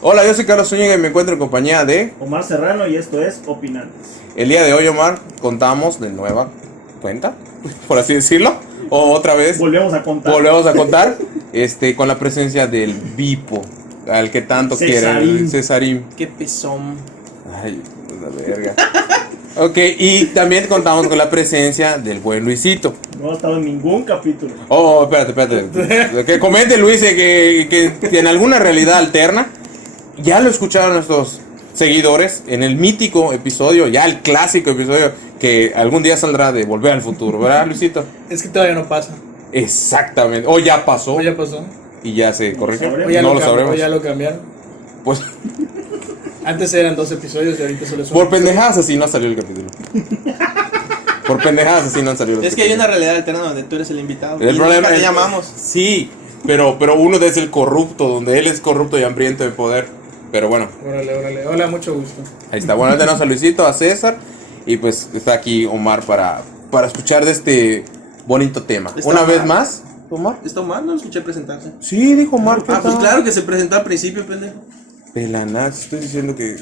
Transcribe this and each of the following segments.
Hola, yo soy Carlos Zúñiga y me encuentro en compañía de Omar Serrano y esto es Opinantes. el día de hoy, Omar, contamos de nueva cuenta, por así decirlo, o otra vez Volvemos a contar. con la presencia del Vipo, al que tanto Cesarín. quieren, Cesarín. Qué pesón. Ay, la verga. Ok, y también contamos con la presencia del buen Luisito. No ha estado en ningún capítulo. Oh, espérate. Que comente Luis que en alguna realidad alterna. Ya lo escucharon nuestros seguidores en el mítico episodio, ya el clásico episodio que algún día saldrá de Volver al Futuro, ¿verdad, Luisito? Es que todavía no pasa. Exactamente. O ya pasó O ya pasó. y ya se corrigió. sabremos. O ya, No lo lo, sabremos. o ya lo cambiaron. Pues Antes eran 2 episodios y ahorita solo son. por pendejadas así no salió el capítulo. Por pendejadas así no salió el Es que hay capítulo. una realidad alterna donde tú eres el invitado. El y problema nunca te es- llamamos. Sí, pero uno es el corrupto, donde él es corrupto y hambriento de poder. Pero bueno, Órale. Hola, mucho gusto. ahí está. Bueno, tenemos a Luisito, a César. Y pues está aquí Omar para escuchar de este bonito tema. Está Una Omar. vez más, Omar. ¿Está Omar? No lo escuché presentarse. Sí, dijo Omar. Ah, pues claro que se presentó al principio, pendejo. Pelanax, estoy diciendo que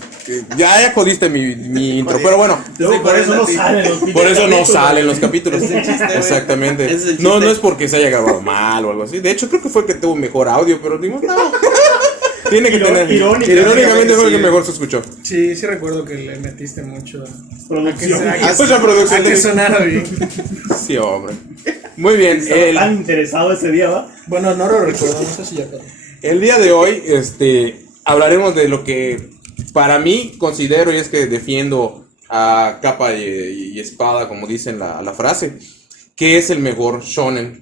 ya jodiste mi intro. Pero bueno, Luego, por eso no salen los por eso no capítulos. salen los capítulos. Ese es el chiste, güey. Exactamente. Ese es el No, chiste. no es porque se haya grabado mal o algo así. De hecho, creo que fue el que tuvo mejor audio, pero digo, no. Tiene que tener. Irónicamente fue el que sí. mejor se escuchó. Sí recuerdo que le metiste mucho. Producción. Mucha producción A que de- sonara bien. Sí, hombre. Muy bien. Estaba tan interesado ese día, ¿va? Bueno, no lo recuerdo, no sé si ya acabó. El día de hoy, hablaremos de lo que para mí considero y es que defiendo a capa y espada, como dicen la frase, que es el mejor shonen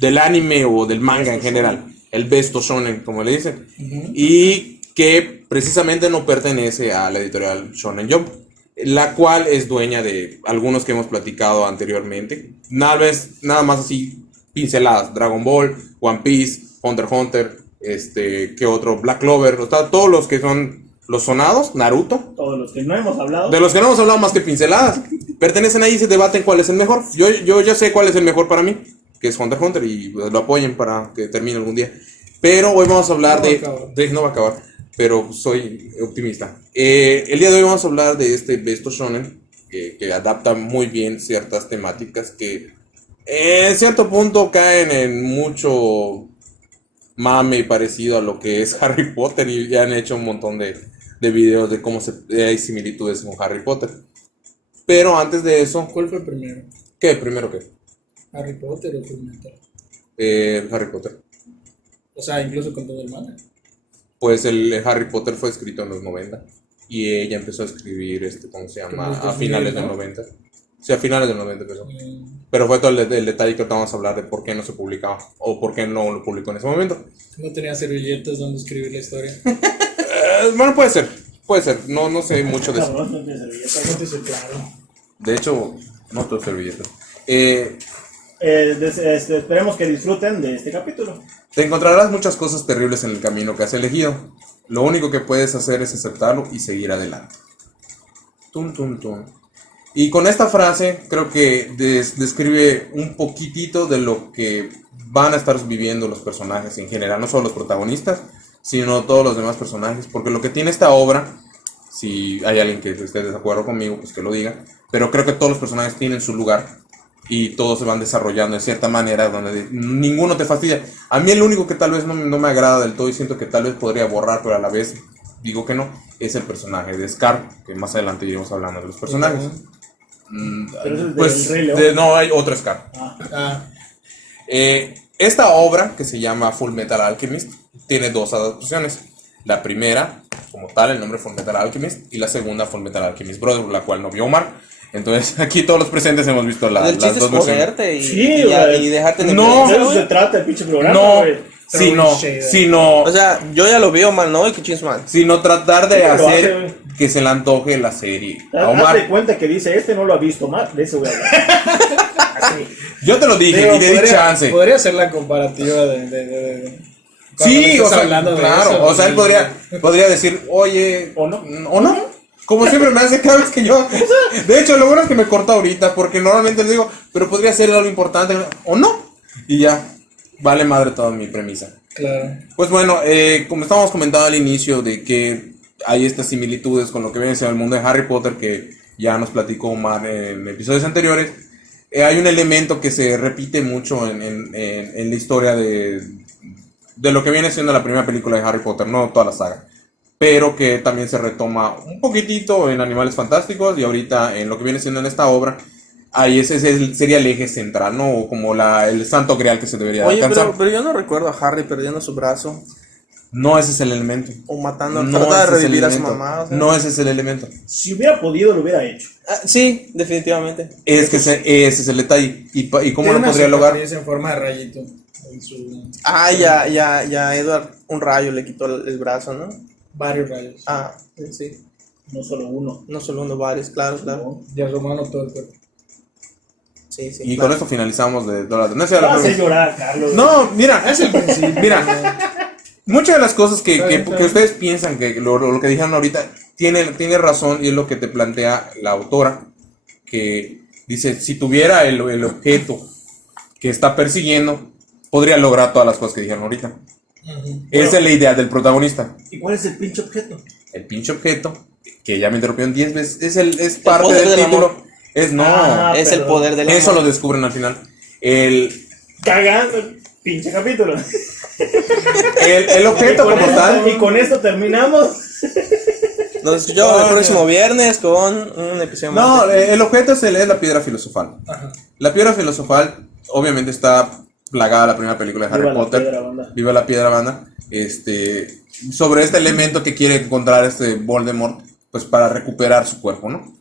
del anime o del manga en general, el besto shonen, como le dicen, y que precisamente no pertenece a la editorial Shonen Jump, la cual es dueña de algunos que hemos platicado anteriormente, nada más así pinceladas: Dragon Ball, One Piece, Hunter x Hunter, ¿qué otro? Black Clover, o sea, todos los que son los sonados, Naruto. Todos los que no hemos hablado. De los que no hemos hablado más que pinceladas, pertenecen ahí y se debaten cuál es el mejor. Yo ya sé cuál es el mejor para mí, que es Hunter x Hunter, y pues, lo apoyen para que termine algún día. Pero hoy vamos a hablar no va a acabar, pero soy optimista. El día de hoy vamos a hablar de este Besto Shonen, que adapta muy bien ciertas temáticas que en cierto punto caen en mucho mame parecido a lo que es Harry Potter, y ya han hecho un montón de videos de cómo hay similitudes con Harry Potter. Pero antes de eso, ¿Cuál fue primero? ¿qué? ¿Primero qué? ¿Harry Potter o Fullmetal? Harry Potter. O sea, incluso con todo el manga. Pues el Harry Potter fue escrito en los 90 y ella empezó a escribir, ¿cómo se llama? Como los A finales del 2000, ¿no? 90. Sí, a finales del 90 empezó. Mm, Pero fue todo el detalle que ahorita vamos a hablar de por qué no se publicaba o por qué no lo publicó en ese momento. No tenía servilletas donde escribir la historia. Bueno, puede ser. No sé mucho de eso. Cabrón, no tiene servilleta. No te hizo claro. De hecho, no tengo servilletas. Esperemos que disfruten de este capítulo. Te encontrarás muchas cosas terribles en el camino que has elegido. Lo único que puedes hacer es aceptarlo y seguir adelante. Tum, tum, tum. Y con esta frase creo que describe un poquitito de lo que van a estar viviendo los personajes en general, no solo los protagonistas, sino todos los demás personajes, porque lo que tiene esta obra, si hay alguien que esté de acuerdo conmigo, pues que lo diga, pero creo que todos los personajes tienen su lugar y todos se van desarrollando de cierta manera donde ninguno te fastidia. A mí el único que tal vez no me agrada del todo y siento que tal vez podría borrar, pero a la vez digo que no, es el personaje de Scar, que más adelante iremos hablando de los personajes. Pero es el del Pues Rey León. no, hay otro Scar. Ah, Esta obra, que se llama Full Metal Alchemist, tiene dos adaptaciones. La primera, como tal, el nombre Full Metal Alchemist, y la segunda Full Metal Alchemist Brotherhood, la cual no vio Omar. Entonces, aquí todos los presentes hemos visto El las chiste es dos versiones. joderte y, Sí, y, güey. y dejarte en el No. De evidencia, eso güey. se trata el pinche programa, No, güey. O sea, yo ya lo veo, man, ¿no? Que chins, man. sino tratar de Sí, pero hacer hace, que se le antoje la serie. A Hazte Omar, cuenta que dice, no lo ha visto más, de eso voy a hablar. Así. yo te lo dije digo, y te di chance. podría ser la comparativa de cuando Sí, estás o sea, hablando de claro, eso, o sea, él podría decir, oye, ¿O no? ¿o no? Como siempre me hace cada vez que yo. De hecho, lo bueno es que me corta ahorita, porque normalmente le digo, pero podría ser algo importante, o no. Y ya, vale madre toda mi premisa. Claro. Pues bueno, como estábamos comentando al inicio de que hay estas similitudes con lo que viene siendo el mundo de Harry Potter que ya nos platicó Omar en episodios anteriores, hay un elemento que se repite mucho en la historia de lo que viene siendo la primera película de Harry Potter, no toda la saga, pero que también se retoma un poquitito en Animales Fantásticos y ahorita en lo que viene siendo en esta obra. Ahí sería el eje central, ¿no? O como el santo grial que se debería Oye, alcanzar. pero yo no recuerdo a Harry perdiendo su brazo No ese es el elemento. o matando, No trata de ese es el revivir a su elemento. mamá. O sea. No ese es el elemento. Si hubiera podido, lo hubiera hecho. Ah, sí, definitivamente. Es que ese es el detalle. ¿Y cómo Tiene lo una podría lograr? cicatriz en forma de rayito. En su... Ah, ya, Edward, un rayo le quitó el brazo, ¿no? Varios rayos. Ah, sí. No solo uno. No solo uno, varios, claro. Y a su mano todo el cuerpo. Sí, Y claro. con esto finalizamos de la tendencia. Vas a llorar, Carlos. No, mira, Es el principio. mira. Muchas de las cosas que Está bien, está que bien. ustedes piensan que lo que dijeron ahorita tiene razón y es lo que te plantea la autora, que dice, si tuviera el objeto que está persiguiendo, podría lograr todas las cosas que dijeron ahorita. Esa es la idea del protagonista. ¿Y cuál es el pinche objeto? El pinche objeto, que ya me interrumpieron 10 veces, es parte poder del del título. amor. No, Es el perdón. poder del eso amor. lo descubren al final. El Cagando el pinche capítulo. el objeto como tal. Y con esto terminamos. Nos escuchamos el Coño. próximo viernes con un episodio No, más. el objeto es la piedra filosofal. Ajá. La piedra filosofal, obviamente, está plagada a la primera película de Harry Viva la Potter. piedra, banda. Viva la piedra, banda. Sobre este elemento que quiere encontrar Voldemort, pues para recuperar su cuerpo, ¿no?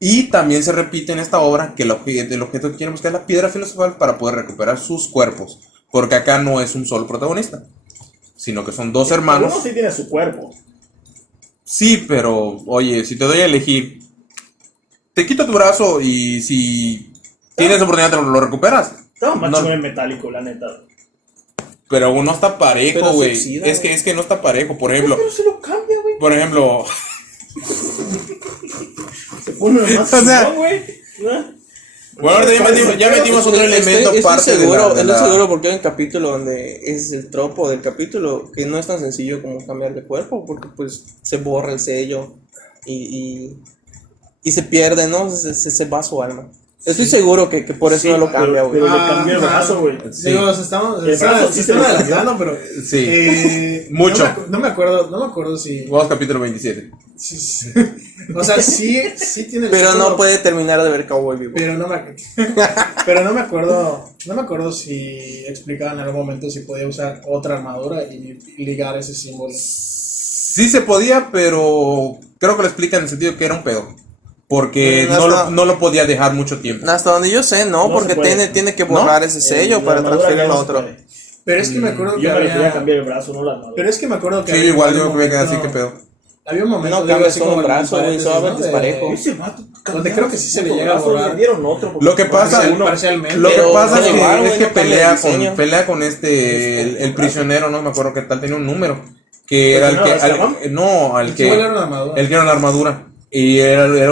Y también se repite en esta obra que el objeto que quiere buscar es la piedra filosofal para poder recuperar sus cuerpos. Porque acá no es un solo protagonista, sino que son dos hermanos. Uno sí tiene su cuerpo. Sí, pero oye, si te doy a elegir, te quito tu brazo y si tienes oportunidad te lo recuperas. Estaba más No. chingón en metálico, la neta. Pero no está Pero parejo, se güey. oxida, Es que no está parejo. Por ejemplo, Pero se lo cambia, güey. por ejemplo, Se pone más O sea, chingón, güey. ¿Ah? bueno, ahorita ya metimos otro elemento parte de la... Estoy seguro porque hay un capítulo donde es el tropo del capítulo que no es tan sencillo como cambiar de cuerpo porque pues se borra el sello y se pierde, ¿no? Se va su alma. Estoy seguro que por eso Sí, no lo cambia, güey. pero le cambió el brazo, güey. Sí. Digo, estamos El brazo sí se están lo adelantando, pero Sí. Mucho. No me acuerdo si, Vamos capítulo 27. sí. O sea, sí tiene el Pero no símbolo, puede terminar de ver Cowboy Vivo. pero no me acuerdo si explicaba en algún momento si podía usar otra armadura y ligar ese símbolo. Sí se podía, pero creo que lo explican en el sentido que era un pedo. Porque no lo podía dejar mucho tiempo. Hasta donde yo sé, no, No porque se puede. tiene que borrar ese sello La para armadura transferirlo ya a no se otro. puede. Pero es que me acuerdo que Yo me refería a había, cambiar el brazo, no la armadura. pero es que me acuerdo que Sí, había igual un yo me quedé así, momento- que pedo. Había un momento No digo, cambias así todo como el en brazo, güey, paréntesis, solo ¿no? disparejo. Ese vato Donde creo que sí se le llega a brazo, borrar. le dieron otro. porque Lo que pasa- parcialmente. Parcialmente. Lo que Pero pasa es no que, igual, güey, no cambia el pelea diseño. con el prisionero, no me acuerdo qué tal, tenía un número. Que era el que. ¿Prisionero de al que. Igual era una armadura. El que era una armadura. Y era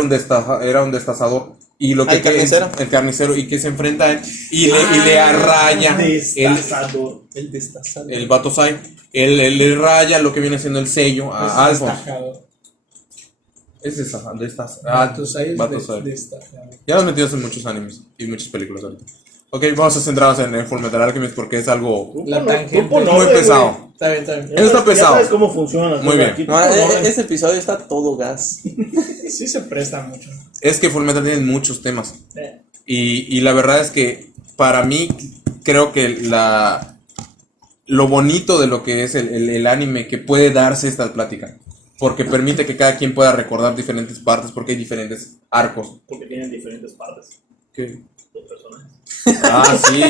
un destazador. Y lo que ¿Al carnicero? El carnicero. Y que se enfrenta a él. Y le arraya. Destazador. El destazado. El Batosai. Él le raya lo que viene siendo el sello a Alphonse. Destajado. Es destazado. Batosai es Batosai. destajado. Ya los metidos en muchos animes y muchas películas ahorita. Ok, vamos a centrarnos en Full Metal Alchemist porque es algo La tangente. muy pesado. Está bien. Eso está pesado. Ya sabes cómo funciona. Muy bien. No, este episodio está todo gas. Sí se presta mucho. Es que Full Metal tiene muchos temas. Eh, Y la verdad es que para mí creo que lo bonito de lo que es el anime que puede darse esta plática. Porque permite que cada quien pueda recordar diferentes partes porque hay diferentes arcos. Porque tienen diferentes partes. ¿Qué? Los personajes. Ah, sí,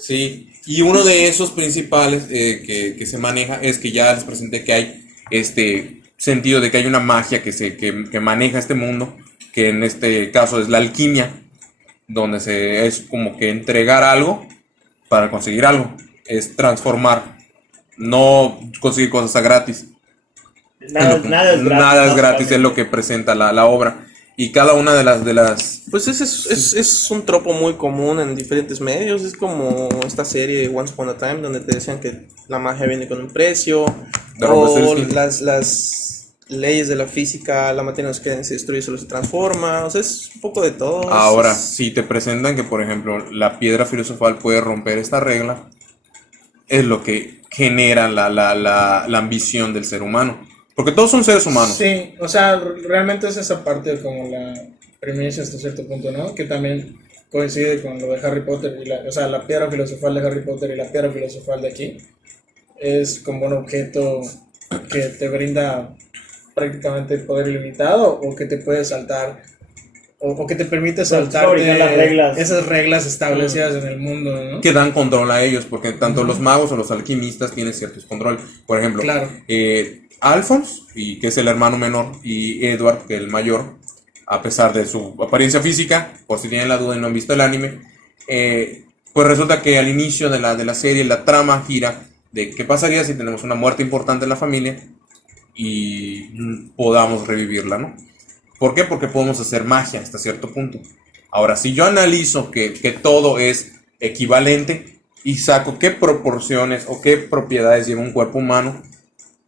sí. Y uno de esos principales que se maneja es que ya les presenté que hay este sentido de que hay una magia que maneja este mundo, que en este caso es la alquimia, donde es como que entregar algo para conseguir algo, es transformar, no conseguir cosas a gratis. Nada es gratis. Nada es gratis, es lo que presenta la obra. Y cada una de las Pues ese es un tropo muy común en diferentes medios. Es como esta serie Once Upon a Time, donde te decían que la magia viene con un precio, De Robert o Zelensky. las leyes de la física, la materia no es que se destruye, solo se transforma. O sea, es un poco de todo. Ahora, Es- si te presentan que, por ejemplo, la piedra filosofal puede romper esta regla, es lo que genera la ambición del ser humano. Porque todos son seres humanos. Sí, o sea, realmente es esa parte como la premisa hasta cierto punto, ¿no? Que también coincide con lo de Harry Potter, o sea, la piedra filosofal de Harry Potter y la piedra filosofal de aquí. Es como un objeto que te brinda prácticamente poder ilimitado o que te puede saltar o que te permite saltar fabricar las reglas. esas reglas establecidas en el mundo, ¿no? Que dan control a ellos, porque tanto los magos o los alquimistas tienen ciertos controles. Por ejemplo, Claro. Alphonse, que es el hermano menor, y Edward, que es el mayor, a pesar de su apariencia física, por si tienen la duda y no han visto el anime, pues resulta que al inicio de la serie la trama gira de qué pasaría si tenemos una muerte importante en la familia y podamos revivirla, ¿no? ¿Por qué? Porque podemos hacer magia hasta cierto punto. Ahora, si yo analizo que todo es equivalente y saco qué proporciones o qué propiedades lleva un cuerpo humano,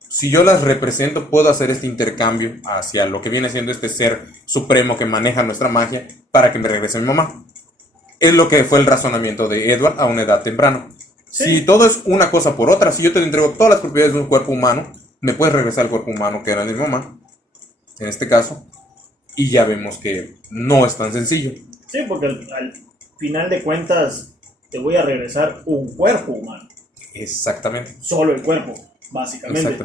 si yo las represento, puedo hacer este intercambio hacia lo que viene siendo este ser supremo que maneja nuestra magia para que me regrese mi mamá. Es lo que fue el razonamiento de Edward a una edad temprana. Sí. Si todo es una cosa por otra, si yo te entrego todas las propiedades de un cuerpo humano, me puedes regresar al cuerpo humano que era de mi mamá, en este caso, y ya vemos que no es tan sencillo. Sí, porque al final de cuentas te voy a regresar un cuerpo humano. Exactamente, Solo el cuerpo, básicamente.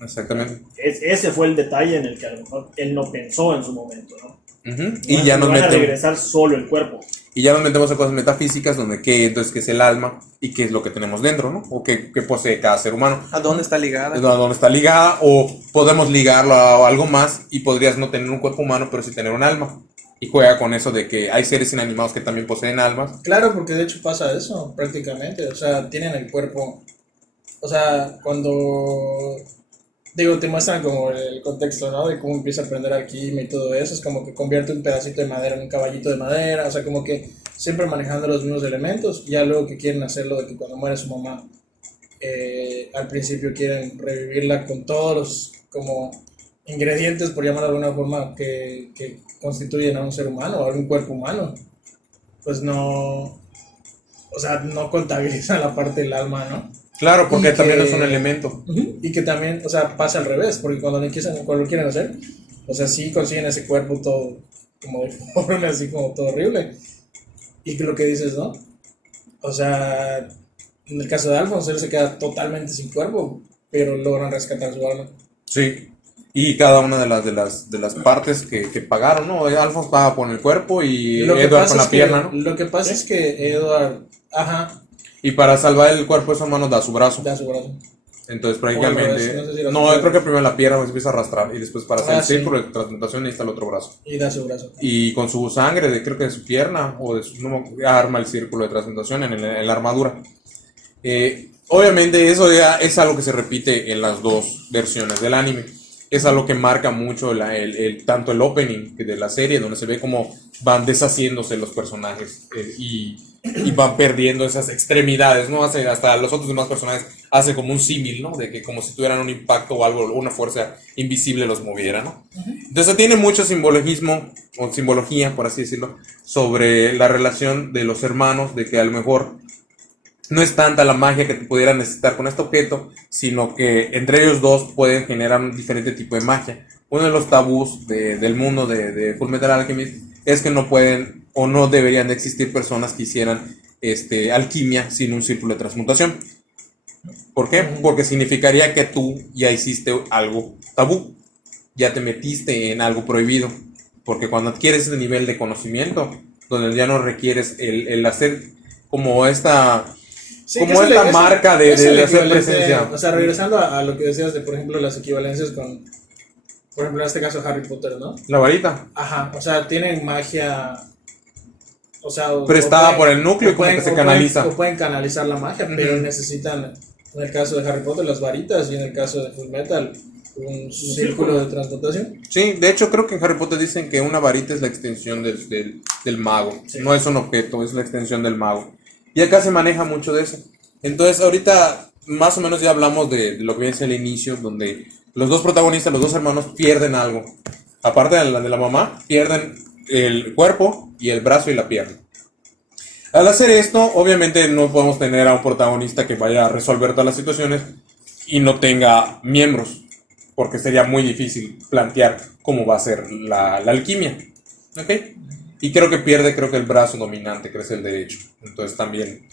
exactamente. Ese fue el detalle en el que a lo mejor él no pensó en su momento, ¿no? Ujú. Y Ya van a metemos, regresar solo el cuerpo. y ya nos metemos en cosas metafísicas donde qué es el alma y qué es lo que tenemos dentro, ¿no? O qué posee cada ser humano. ¿A dónde está ligada? ¿A dónde está ligada? O podemos ligarlo a algo más y podrías no tener un cuerpo humano, pero sí tener un alma. Y juega con eso de que hay seres inanimados que también poseen almas. Claro, porque de hecho pasa eso prácticamente, o sea, tienen el cuerpo, o sea, cuando, digo, te muestran como el contexto, ¿no? De cómo empieza a aprender alquimia y todo eso, es como que convierte un pedacito de madera en un caballito de madera, o sea, como que siempre manejando los mismos elementos, y ya luego que quieren hacerlo de que cuando muere su mamá, al principio quieren revivirla con todos los como ingredientes, por llamarlo de alguna forma, que constituyen a un ser humano o a un cuerpo humano, pues no, o sea, no contabilizan la parte del alma, ¿no? Claro, porque Y también que- es un elemento. Y que también, o sea, pasa al revés, porque cuando lo quieren hacer, o sea, sí consiguen ese cuerpo todo como deforme, así como todo horrible. Y que lo que dices, ¿no? O sea, en el caso de Alphonse, él se queda totalmente sin cuerpo, pero logran rescatar su alma. Sí. Y cada una de las partes que pagaron, ¿no? Alphonse paga por el cuerpo y Lo que Edward pasa con la es que- pierna, ¿no? Lo que pasa es que Edward, ajá, Y para salvar el cuerpo de su hermano da su brazo. da su brazo. Entonces O al prácticamente... revés, no sé si lo No, hace yo creo que primero la pierna se empieza a arrastrar y después para hacer Ah, el sí. círculo de transmutación necesita el otro brazo. Y da su brazo. Y con su sangre, creo que de su pierna o de su... No, arma el círculo de transmutación en la armadura. Obviamente eso ya es algo que se repite en las dos versiones del anime. Es algo que marca mucho tanto el opening de la serie, donde se ve cómo van deshaciéndose los personajes y van perdiendo esas extremidades, ¿no? Hasta los otros demás personajes hace como un símil, ¿no? De que como si tuvieran un impacto o algo, una fuerza invisible los moviera, ¿no? Entonces tiene mucho simbolismo, o simbología, por así decirlo, sobre la relación de los hermanos, de que a lo mejor no es tanta la magia que te pudieran necesitar con este objeto, sino que entre ellos dos pueden generar un diferente tipo de magia. Uno de los tabús del mundo de Fullmetal Alchemist es que no pueden o no deberían de existir personas que hicieran alquimia sin un círculo de transmutación. ¿Por qué? Porque significaría que tú ya hiciste algo tabú, ya te metiste en algo prohibido. Porque cuando adquieres ese nivel de conocimiento, donde ya no requieres el hacer como esta... Sí, como que es esta el- marca es el de hacer equivalente, presencia. O sea, regresando a lo que decías de, por ejemplo, las equivalencias con, por ejemplo, en este caso Harry Potter, ¿no? La varita. Ajá, o sea, tienen magia, o sea, Prestada por el núcleo y como que se canaliza. o pueden canalizar la magia, pero necesitan, en el caso de Harry Potter, las varitas, y en el caso de Fullmetal, un círculo de transmutación. Sí, de hecho creo que en Harry Potter dicen que una varita es la extensión del mago. Sí. No es un objeto, es la extensión del mago. Y acá se maneja mucho de eso. Entonces ahorita más o menos ya hablamos de lo que viene a ser el inicio, donde los dos protagonistas, los dos hermanos, pierden algo. Aparte de la mamá, pierden el cuerpo y el brazo y la pierna. Al hacer esto, obviamente no podemos tener a un protagonista que vaya a resolver todas las situaciones y no tenga miembros, porque sería muy difícil plantear cómo va a ser la alquimia. ¿Ok? Y creo que el brazo dominante, que es el derecho. Entonces también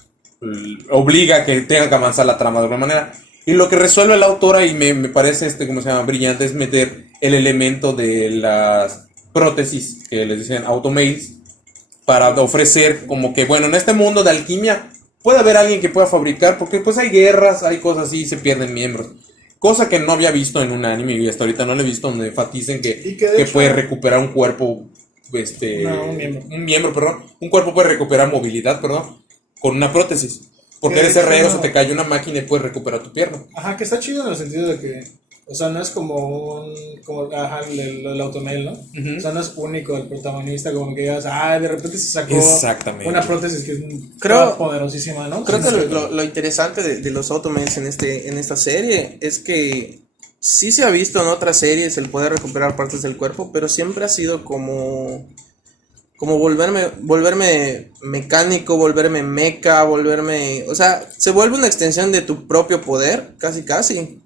obliga a que tenga que avanzar la trama de alguna manera. Y lo que resuelve la autora, y me parece ¿cómo se llama? Brillante, es meter el elemento de las prótesis, que les dicen automails, para ofrecer como que, bueno, en este mundo de alquimia puede haber alguien que pueda fabricar, porque pues hay guerras, hay cosas así y se pierden miembros. Cosa que no había visto en un anime y hasta ahorita no lo he visto, donde enfaticen Y que de que hecho- puede recuperar un cuerpo, No, un miembro. un miembro, perdón, un cuerpo puede recuperar movilidad, perdón, con una prótesis. Porque Que eres de hecho herrero, no- se te cayó una máquina y puedes recuperar tu pierna. Ajá, que está chido en el sentido de que, o sea, no es como el automail, ¿no? Ujú. O sea, no es único el protagonista, como que digas, de repente se sacó Exactamente. una prótesis que es Creo- poderosísima, ¿no? Creo que Sí, lo interesante de los Automails en esta serie es que sí se ha visto en otras series el poder recuperar partes del cuerpo, pero siempre ha sido como volverme mecánico, volverme meca, o sea, se vuelve una extensión de tu propio poder, casi casi.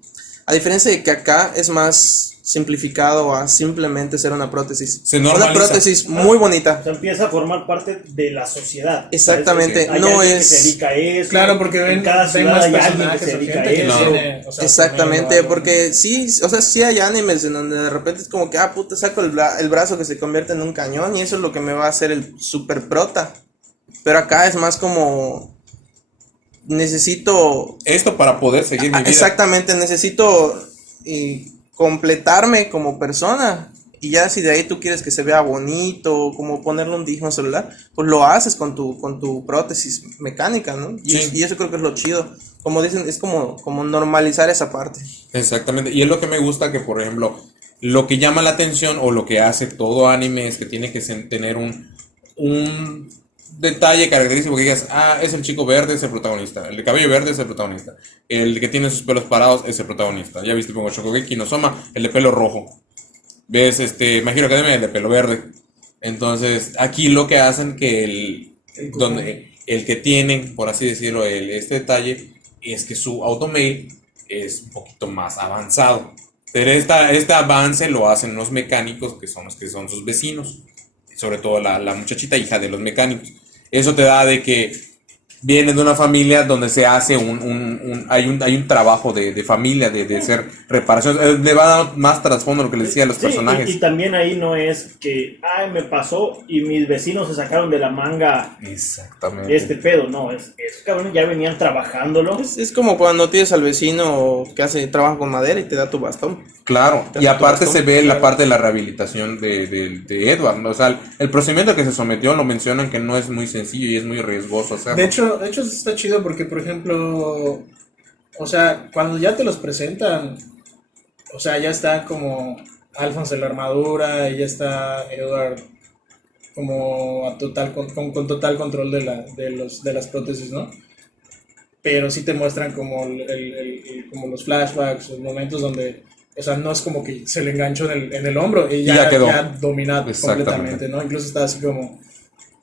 A diferencia de que acá es más simplificado a simplemente ser una prótesis. Se Una normaliza. prótesis muy bonita. O sea, empieza a formar parte de la sociedad. Exactamente, Hay no alguien es- que se dedica a eso. Claro, porque en ven cada más ciudad hay alguien que personajes se o dedica a gente que eso. tiene, o sea, Exactamente, automail o algo. porque sí, o sea, sí hay animes en donde de repente es como que, puta, saco el brazo que se convierte en un cañón y eso es lo que me va a hacer el super prota. Pero acá es más como, necesito, Esto para poder seguir mi vida. exactamente, necesito completarme como persona. Y ya si de ahí tú quieres que se vea bonito, como ponerle un digno celular, pues lo haces con tu prótesis mecánica, ¿no? Sí. Y eso creo que es lo chido. Como dicen, es como normalizar esa parte. Exactamente. Y es lo que me gusta que, por ejemplo, lo que llama la atención o lo que hace todo anime es que tiene que tener un detalle característico que digas, es el chico verde, es el protagonista. El de cabello verde es el protagonista. El que tiene sus pelos parados es el protagonista. Ya viste, pongo Shokugeki no Soma, el de pelo rojo. ¿Ves? My Hero Academia, el de pelo verde. Entonces, aquí lo que hacen que el que tienen, por así decirlo, este detalle, es que su automail es un poquito más avanzado. Pero este avance lo hacen los mecánicos, que son los que son sus vecinos. Sobre todo la muchachita hija de los mecánicos. Eso te da de que vienen de una familia donde se hace hay un trabajo de familia, de hacer reparaciones. Le va a dar más trasfondo a lo que les decía a los Sí, personajes. y también ahí no es que, me pasó y mis vecinos se sacaron de la manga Exactamente. este pedo. No, es cabrón, ya venían trabajándolo. Es como cuando tienes al vecino que trabaja con madera y te da tu bastón. Claro, Te y hace tu aparte bastón, se ve la claro. parte de la rehabilitación de Edward, ¿no? O sea, el procedimiento que se sometió lo mencionan que no es muy sencillo y es muy riesgoso hacerlo. De hecho está chido porque, por ejemplo, o sea, cuando ya te los presentan, o sea, ya está como Alphonse en la armadura y ya está Edward como con total control de las prótesis, ¿no? Pero sí te muestran como como los flashbacks, los momentos donde, o sea, no es como que se le enganchó en el hombro y Ya quedó. ya domina Exactamente. completamente, ¿no? Incluso está así como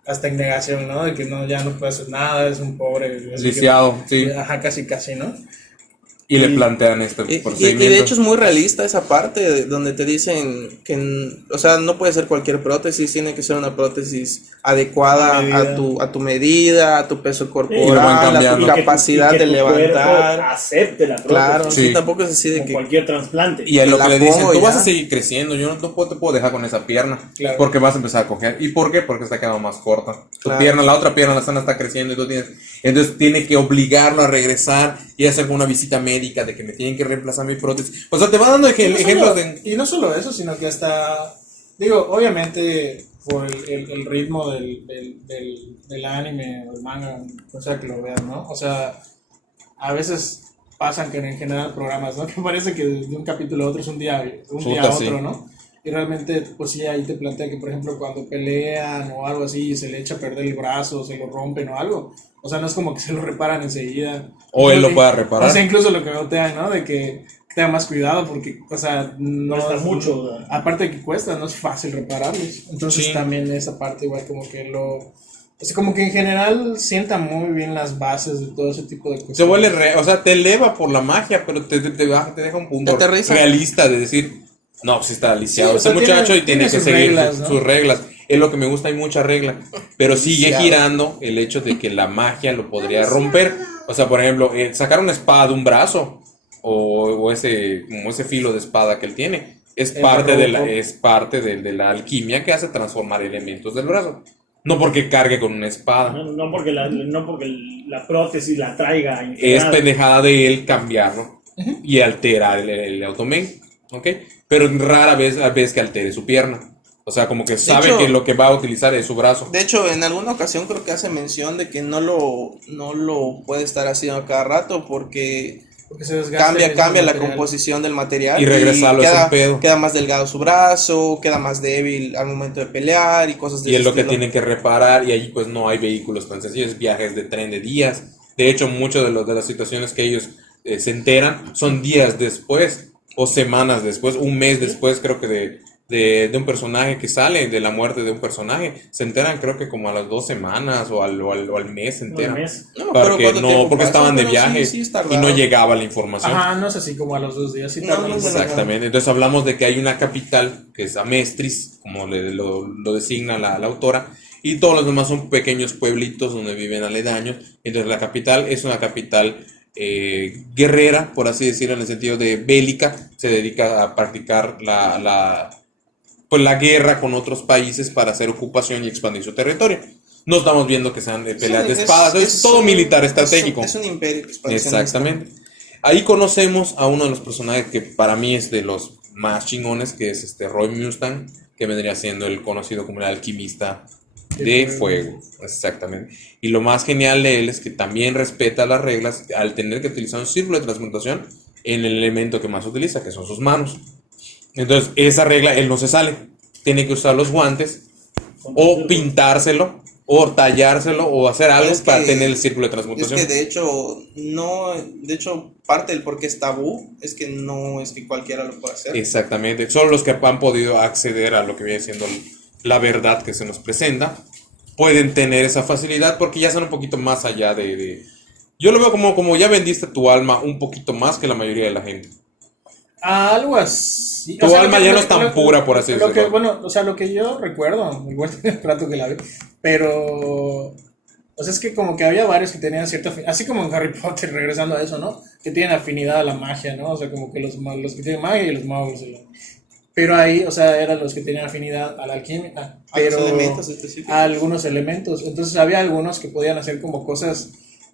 hasta en negación, ¿no? De que no, ya no puede hacer nada, es un pobre. así que- Lisiado, sí. Ajá, casi, ¿no? Y le y- plantean este Y procedimiento. de hecho es muy realista esa parte donde te dicen que, o sea, no puede ser cualquier prótesis, tiene que ser una prótesis adecuada a tu medida, a tu peso Y lo corporal, van a tu cambiando. capacidad y que de tu cuerpo levantar. acepte la prótesis. Claro, Sí. sí, tampoco es así de Como que... cualquier trasplante. Y a lo la que le dicen, pongo tú y vas ya. a seguir creciendo, yo no te puedo dejar con esa pierna, Claro. porque vas a empezar a coger. ¿Y por qué? Porque está quedando más corta. Tu Claro. pierna, la otra pierna, la sana está creciendo y tú tienes... Entonces tiene que obligarlo a regresar y hacer una visita médica de que me tienen que reemplazar mi prótesis. O sea, te va dando ejemplos de... Y no solo eso, sino que hasta, digo, obviamente por el ritmo del anime o el manga, o sea, que lo vean, ¿no? O sea, a veces, pasan que en general programas, ¿no? Que parece que de un capítulo a otro es un día a Puta, otro, sí. ¿no? Y realmente, pues sí, ahí te plantea que, por ejemplo, cuando pelean o algo así, se le echa a perder el brazo, se lo rompen o algo. O sea, no es como que se lo reparan enseguida. O él lo Incluso- pueda reparar. O sea, incluso lo que notean, ¿no? De que tenga más cuidado porque, o sea, no Cuesta es mucho, ¿verdad? aparte de que cuesta, no es fácil repararlos. Entonces Sí. también esa parte igual como que lo... O sea, como que en general sienta muy bien las bases de todo ese tipo de cosas. Se vuelve, o sea, te eleva por la magia, pero te deja un punto Te aterriza. realista de decir, no, pues está lisiado Sí, o este sea, muchacho tiene- y tiene tiene que sus seguir reglas, ¿no? sus reglas. Es lo que me gusta, hay mucha regla, pero sigue Demasiado. girando el hecho de que la magia lo podría romper. O sea, por ejemplo, sacar una espada de un brazo o ese, como ese filo de espada que él tiene. Es El parte, barroco. es parte de la alquimia que hace transformar elementos del brazo. No porque cargue con una espada. No porque la prótesis la traiga Es integrada. pendejada de él cambiarlo y alterar el automate, ¿ok? Pero rara vez que altere su pierna. O sea, como que sabe hecho- que lo que va a utilizar es su brazo. De hecho, en alguna ocasión creo que hace mención de que no lo puede estar haciendo a cada rato porque Porque se desgasta el cambia la material. composición del material Y regresarlo es un pedo. queda más delgado su brazo, queda más débil al momento de pelear y cosas de Y es ese lo que estilo. tienen que reparar y allí pues no hay vehículos tan sencillos, viajes de tren de días. De hecho, muchas de las situaciones que ellos se enteran son días después o semanas después, un mes después creo que de un personaje que sale, de la muerte de un personaje. Se enteran creo que como a las 2 semanas o al mes se Un enteran. mes. No me Para acuerdo que cuánto no, tiempo porque pasó, estaban de pero viaje sí es y tardado. no llegaba la información. Ajá, no es así como a los 2 días. Sí, No, tarda no, un no, poco. Exactamente, entonces hablamos de que hay una capital que es Amestris, como lo designa la autora, y todos los demás son pequeños pueblitos donde viven aledaños. Entonces la capital es una capital guerrera, por así decirlo, en el sentido de bélica, se dedica a practicar pues la guerra con otros países para hacer ocupación y expandir su territorio. No estamos viendo que sean peleas de espadas, es todo militar estratégico. Es un imperio expansionista. Exactamente. Ahí conocemos a uno de los personajes que para mí es de los más chingones, que es Roy Mustang, que vendría siendo el conocido como el alquimista de fuego. Exactamente. Y lo más genial de él es que también respeta las reglas al tener que utilizar un círculo de transmutación en el elemento que más utiliza, que son sus manos. Entonces, esa regla él no se sale. Tiene que usar los guantes o pintárselo o tallárselo o hacer algo Es que- para tener el círculo de Es transmutación. que de hecho parte del por qué es tabú es que no es que cualquiera lo pueda hacer. Exactamente. Solo los que han podido acceder a lo que viene siendo la verdad que se nos presenta pueden tener esa facilidad porque ya son un poquito más allá Yo lo veo como ya vendiste tu alma un poquito más que la mayoría de la gente. Algo así. Tu alma ya no es tan pura, por así lo que, decirlo. bueno, o sea, lo que yo recuerdo, igual tiene rato que la vi, pero... O sea, es que como que había varios que tenían cierta afinidad, así como en Harry Potter, regresando a eso, ¿no? Que tienen afinidad a la magia, ¿no? O sea, como que los que tienen magia y los magos. Pero ahí, o sea, eran los que tenían afinidad a la alquimia, A pero los elementos específicos. a algunos elementos. Entonces había algunos que podían hacer como cosas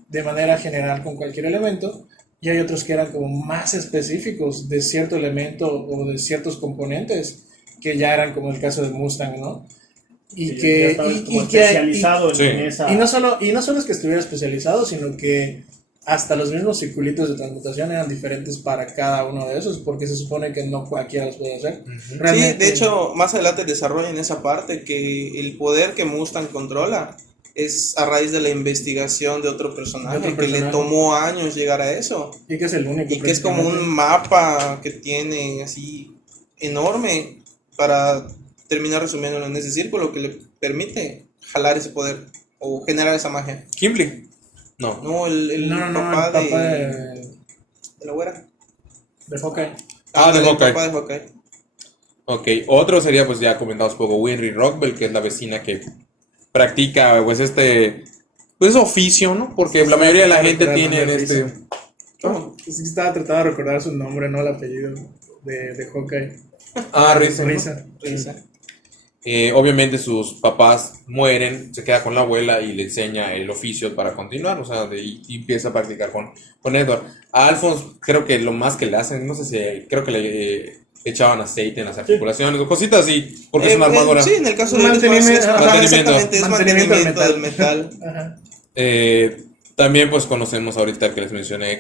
de manera general con cualquier elemento, y hay otros que eran como más específicos de cierto elemento o de ciertos componentes, que ya eran como el caso de Mustang, ¿no? Y Ya que, estabas y- como y que- Sí. especializado en esa. y no solo es que estuviera especializado, sino que hasta los mismos circulitos de transmutación eran diferentes para cada uno de esos, porque se supone que no cualquiera los puede hacer. Sí, Realmente- de hecho, más adelante desarrollan esa parte que el poder que Mustang controla es a raíz de la investigación de otro personaje, De otro que le personaje. tomó años llegar a eso. y que es el único. Y que es como un prácticamente. mapa que tiene así enorme para terminar resumiéndolo en ese círculo que le permite jalar ese poder o generar esa magia. Kimberly. No. No, el No, papá, el papá de la güera. de Hawkeye. De El Hawkeye. papá de Hawkeye. Ok, otro sería pues ya comentamos un poco Winry Rockbell, que es la vecina que practica pues oficio, ¿no? Porque la mayoría de la gente tiene ¿Cómo? Es que estaba tratando de recordar su nombre, no el apellido de Hawkeye. Risa, ¿no? Risa. Obviamente sus papás mueren, se queda con la abuela y le enseña el oficio para continuar, o sea, y empieza a practicar con Edward. A Alphonse creo que lo más que le hacen, no sé si, creo que le echaban aceite en las articulaciones o cositas así, porque es una armadura. Sí, en el caso de él es Mantenimiento, más- ajá, ajá, exactamente, es mantenimiento mantenimiento del del metal. Ajá. También pues conocemos ahorita que les mencioné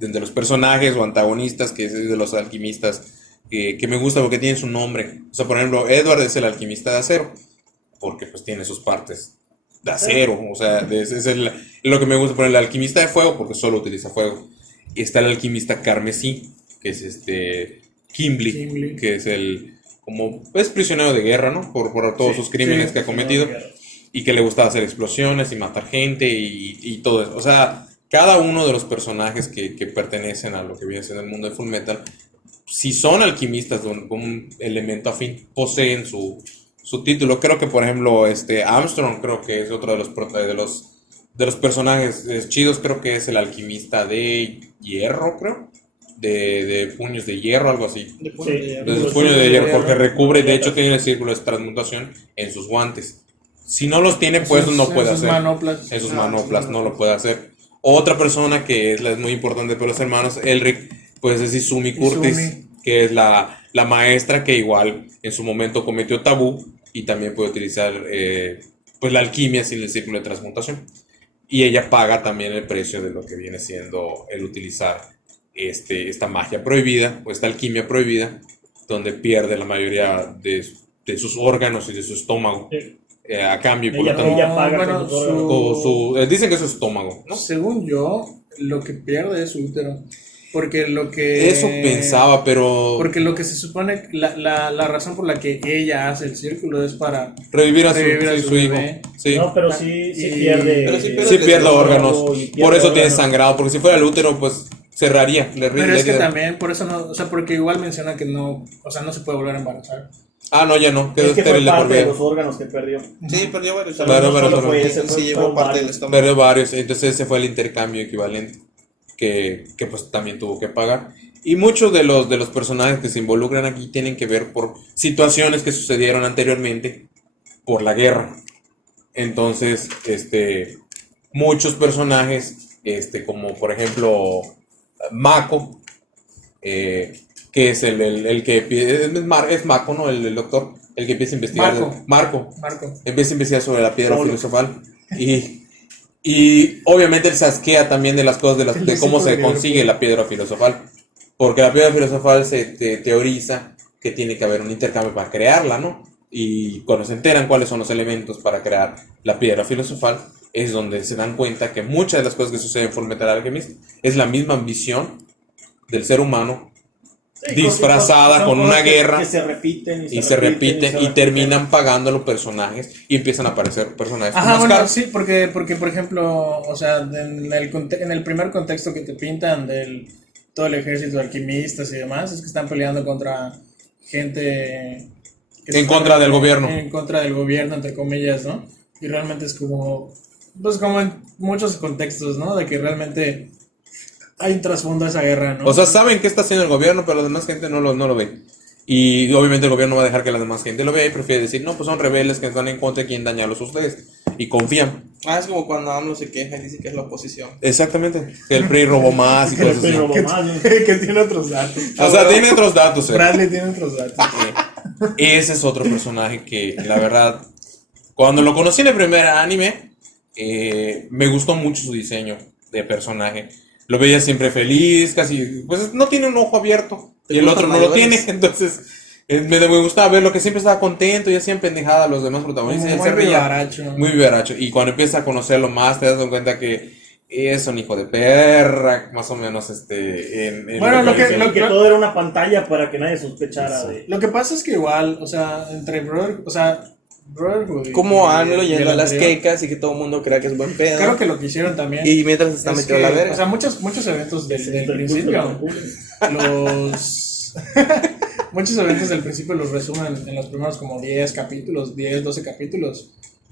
de los personajes o antagonistas, que es de los alquimistas, que me gusta porque tienen su nombre. O sea, por ejemplo, Edward es el alquimista de acero, porque pues tiene sus partes de acero. O sea, lo que me gusta. Por el alquimista de fuego, porque solo utiliza fuego. Y está el alquimista carmesí, que es Gimli, que es como es prisionero de guerra, ¿no? Por todos sus crímenes que ha cometido. Y que le gustaba hacer explosiones y matar gente y todo eso. O sea, cada uno de los personajes que pertenecen a lo que viene siendo el mundo de Fullmetal, si son alquimistas con un elemento afín, poseen su título. Creo que, por ejemplo, Armstrong, creo que es otro de los personajes chidos. Creo que es el alquimista de hierro, creo. De puños de hierro, algo así. De puño de hierro. De sus puños de hierro, porque recubre, de hecho, tiene el círculo de transmutación en sus guantes. Si no los tiene, pues no puede hacer. Manoplas. En sus manoplas no lo puede hacer. Otra persona que es muy importante para los hermanos, Elric, pues es Izumi Curtis, que es la maestra que igual en su momento cometió tabú y también puede utilizar pues la alquimia sin el círculo de transmutación. Y ella paga también el precio de lo que viene siendo el utilizar esta magia prohibida o esta alquimia prohibida, donde pierde la mayoría de sus órganos y de su estómago. A cambio, y por lo tanto, ella paga dicen que es su estómago, ¿no? Según yo, lo que pierde es su útero. Porque lo que. Eso pensaba, pero. Porque lo que se supone, la razón por la que ella hace el círculo es para revivir a su hijo. Sí. No, pero sí pierde. Pero sí pierde órganos. Por eso tiene órganos. sangrado. Porque si fuera el útero, pues cerraría. Pero es que también, por eso no. O sea, porque igual menciona que no. O sea, no se puede volver a embarazar. Ah, no, ya no. Quedó Es que fue estéril de por parte de vida. los órganos que perdió. Sí, perdió varios. Claro, No solo fue pero- ese, Sí, llevó fueron parte del varios. estómago. Perdió varios. Entonces ese fue el intercambio equivalente. Que pues también tuvo que pagar. Y muchos de los personajes que se involucran aquí tienen que ver por situaciones que sucedieron anteriormente por la guerra. Entonces, muchos personajes, como por ejemplo Mako, que es el que es Mako, ¿no? El doctor, el que empieza a investigar. Marco. Empieza a investigar sobre la piedra Pablo. filosofal. Y obviamente él se asquea también de las cosas de cómo se consigue la piedra filosofal. Porque la piedra filosofal se teoriza que tiene que haber un intercambio para crearla, ¿no? Y cuando se enteran cuáles son los elementos para crear la piedra filosofal, es donde se dan cuenta que muchas de las cosas que suceden en Fullmetal Alchemist es la misma ambición del ser humano Sí, disfrazada son con cosas una guerra que se repiten y se repiten y terminan pagando los personajes y empiezan a aparecer personajes Ajá, como bueno, Scar. sí, porque por ejemplo, o sea, en el primer contexto que te pintan del todo el ejército de alquimistas y demás, es que están peleando contra gente En contra del gobierno. En contra del gobierno, entre comillas, ¿no? Y realmente es como, pues como en muchos contextos, ¿no? De que realmente hay un trasfondo a esa guerra, ¿no? O sea, saben qué está haciendo el gobierno, pero la demás gente no lo ve. Y obviamente el gobierno no va a dejar que la demás gente lo vea y prefiere decir, no, pues son rebeldes que están en contra de quien dañarlos a ustedes. Y confían. Es como cuando AMLO se queja y dice que es la oposición. Exactamente. Que el PRI robó más y Que el cosas PRI así. robó más, ¿no? que tiene otros datos. O sea, tiene otros datos. Bradley tiene otros datos. Ese es otro personaje que, la verdad, cuando lo conocí en el primer anime, me gustó mucho su diseño de personaje. Lo veía siempre feliz, casi, pues no tiene un ojo abierto y el otro no lo tiene, entonces me gustaba verlo, que siempre estaba contento y hacía en pendejada a los demás protagonistas. Muy Él se reía. vivaracho. Muy vivaracho. Y cuando empiezas a conocerlo más, te das cuenta que es un hijo de perra, más o menos, Bueno, lo que- Y que todo era una pantalla para que nadie sospechara de... Lo que pasa es que igual, o sea, entre Brotherhood y- Como y- AMLO y el yendo a las anterior, quecas y que todo el mundo crea que es buen pedo. creo que lo que hicieron también. Y mientras se está es metiendo la que, verga. o sea, muchos eventos del del principio, culto de la los muchos eventos del principio los resumen en los primeros como 10 capítulos, 10, 12 capítulos,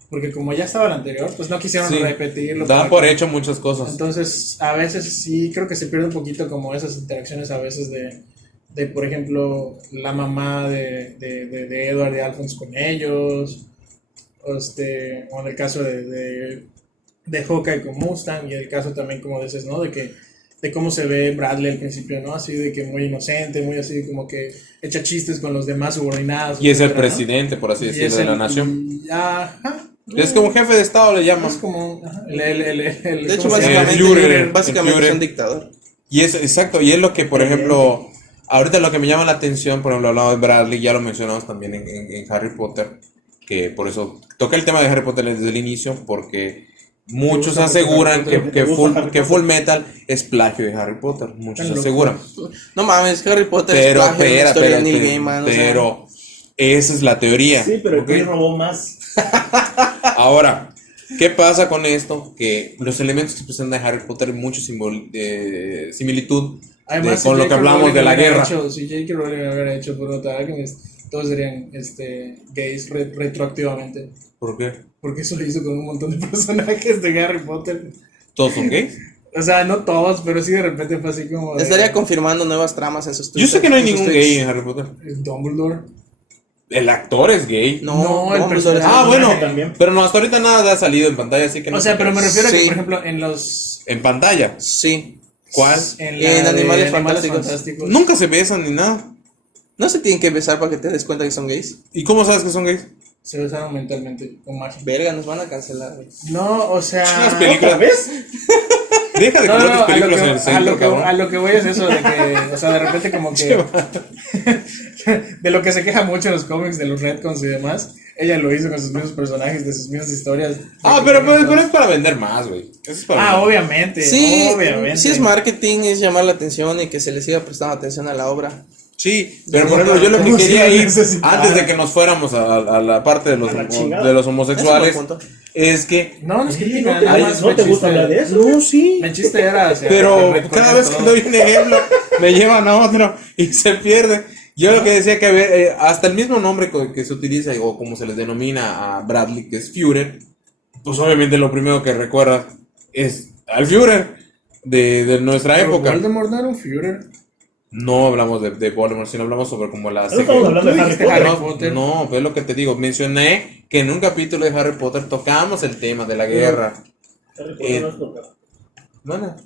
porque como ya estaba el anterior, pues no quisieron Sí, repetirlo. dan para por que- hecho muchas cosas. Entonces, a veces sí creo que se pierde un poquito como esas interacciones a veces de por ejemplo, la mamá de Edward y Alphonse con ellos, o en el caso de Hawkeye con Mustang, y el caso también, como dices, ¿no? De cómo se ve Bradley al principio, ¿no? Así de que muy inocente, muy así como que echa chistes con los demás subordinados. Y es el etcétera, ¿no? presidente, por así Y decirlo, es de la nación. Ajá. Es como jefe de estado le llaman. Es como ajá, De hecho, ¿cómo se llama? básicamente Führer. es un dictador. Y es exacto, y es lo que, por ejemplo, ahorita lo que me llama la atención, por ejemplo, hablamos de Bradley, ya lo mencionamos también en Harry Potter, que por eso toqué el tema de Harry Potter desde el inicio, porque muchos gusta mucho aseguran Harry Potter? que ¿Te gusta Harry que Potter? Full Metal es plagio de Harry Potter, muchos Están locos. aseguran. No mames, Harry Potter Pero, es plagio de una espera, historia de espera, Neil Gaiman, o sea, pero esa es la teoría. Sí, pero ¿ok? ¿quién robó más? Ahora, ¿qué pasa con esto? Que los elementos que presentan Harry Potter mucho similitud Además, con si lo que J.K. hablamos Rowling de la hubiera guerra. si J.K. Rowling hubiera hecho por otra Alchemist, todos serían gays retroactivamente. ¿Por qué? Porque eso lo hizo con un montón de personajes de Harry Potter. ¿Todos son gays? O sea, no todos, pero sí de repente fue así como. estaría confirmando nuevas tramas en sus Yo sé que no hay en sus ningún tweets. gay en Harry Potter. Dumbledore. El actor es gay. No, el Dumbledore personaje. es- Ah, bueno, También. pero no, hasta ahorita nada ha salido en pantalla, así que no O sea, sé pero qué. me refiero a que, Sí. por ejemplo, en los. En pantalla. Sí. ¿Cuál? En, En la de Animales Fantásticos. Nunca se besan ni nada. No se tienen que besar para que te des cuenta que son gays. ¿Y cómo sabes que son gays? Se besaron mentalmente con magia. Verga, nos van a cancelar, güey. No, o sea. Las películas. ¿Otra vez? Deja de No, poner no, tus a lo, películas que, en el a, centro, lo que, cabrón. a lo que voy es eso de que, o sea, de repente como que de lo que se queja mucho en los cómics de los retcons y demás, ella lo hizo con sus mismos personajes, de sus mismas historias. Ah, pero es para vender más, güey. Eso es para Ah, vender. obviamente, Sí, obviamente. sí es marketing, es llamar la atención y que se le siga prestando atención a la obra. Sí, pero por ejemplo, yo lo que Como si quería lo ir, necesitara. antes de que nos fuéramos a la parte de los, A la chingada. de los Ese homosexuales, es un buen punto. es que... No, no es crítica, ¿No te, nada más no fue te gusta chiste. hablar de eso? No, sí. El chiste era hacia Pero el retcon cada y vez que todo. doy un ejemplo, me llevan a otro y se pierde. Yo lo que decía que hasta el mismo nombre que se utiliza o como se les denomina a Bradley, que es Führer, pues obviamente lo primero que recuerda es al Führer de nuestra Pero época. Voldemort no era un Führer. No hablamos de Voldemort, sino hablamos sobre como la... No estamos hablando de Harry dijiste Potter. Harry Potter. No, es lo que te digo. Mencioné que en un capítulo de Harry Potter tocamos el tema de la guerra. Harry Potter no es tocado. No, no.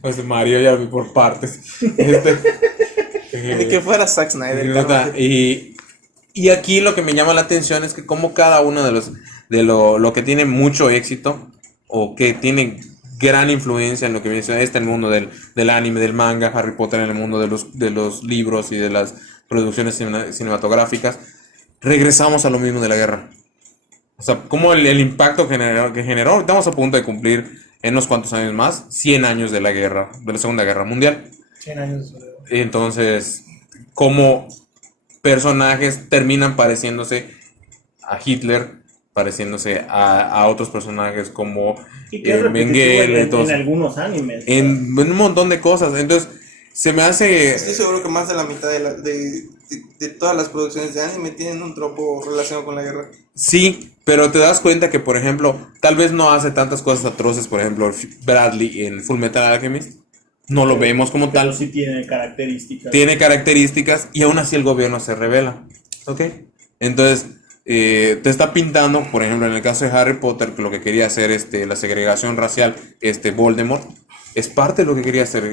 Pues Mario ya lo vi por partes. Ni que fuera Zack Snyder. Neta, cabrón. y aquí lo que me llama la atención es que como cada uno de los lo que tiene mucho éxito o que tiene gran influencia en lo que viene siendo el mundo del anime, del manga, Harry Potter en el mundo de los libros y de las producciones cinematográficas, regresamos a lo mismo de la guerra. O sea, como el impacto que generó, estamos a punto de cumplir en unos cuantos años más, 100 años de la guerra, de la Segunda Guerra Mundial. 100 años. Entonces, como personajes terminan pareciéndose a Hitler, pareciéndose a otros personajes como Y que es repetitivo Mengele, en entonces, algunos animes. en un montón de cosas. Entonces, se me hace... Estoy seguro que más de la mitad de todas las producciones de anime tienen un tropo relacionado con la guerra. Sí, pero te das cuenta que, por ejemplo, tal vez no hace tantas cosas atroces, por ejemplo, Bradley en Full Metal Alchemist. No lo vemos como Pero tal. sí tiene características. Tiene características y aún así el gobierno se revela. ¿Ok? Entonces, te está pintando, por ejemplo, en el caso de Harry Potter, que lo que quería hacer la segregación racial, Voldemort, es parte de lo que quería hacer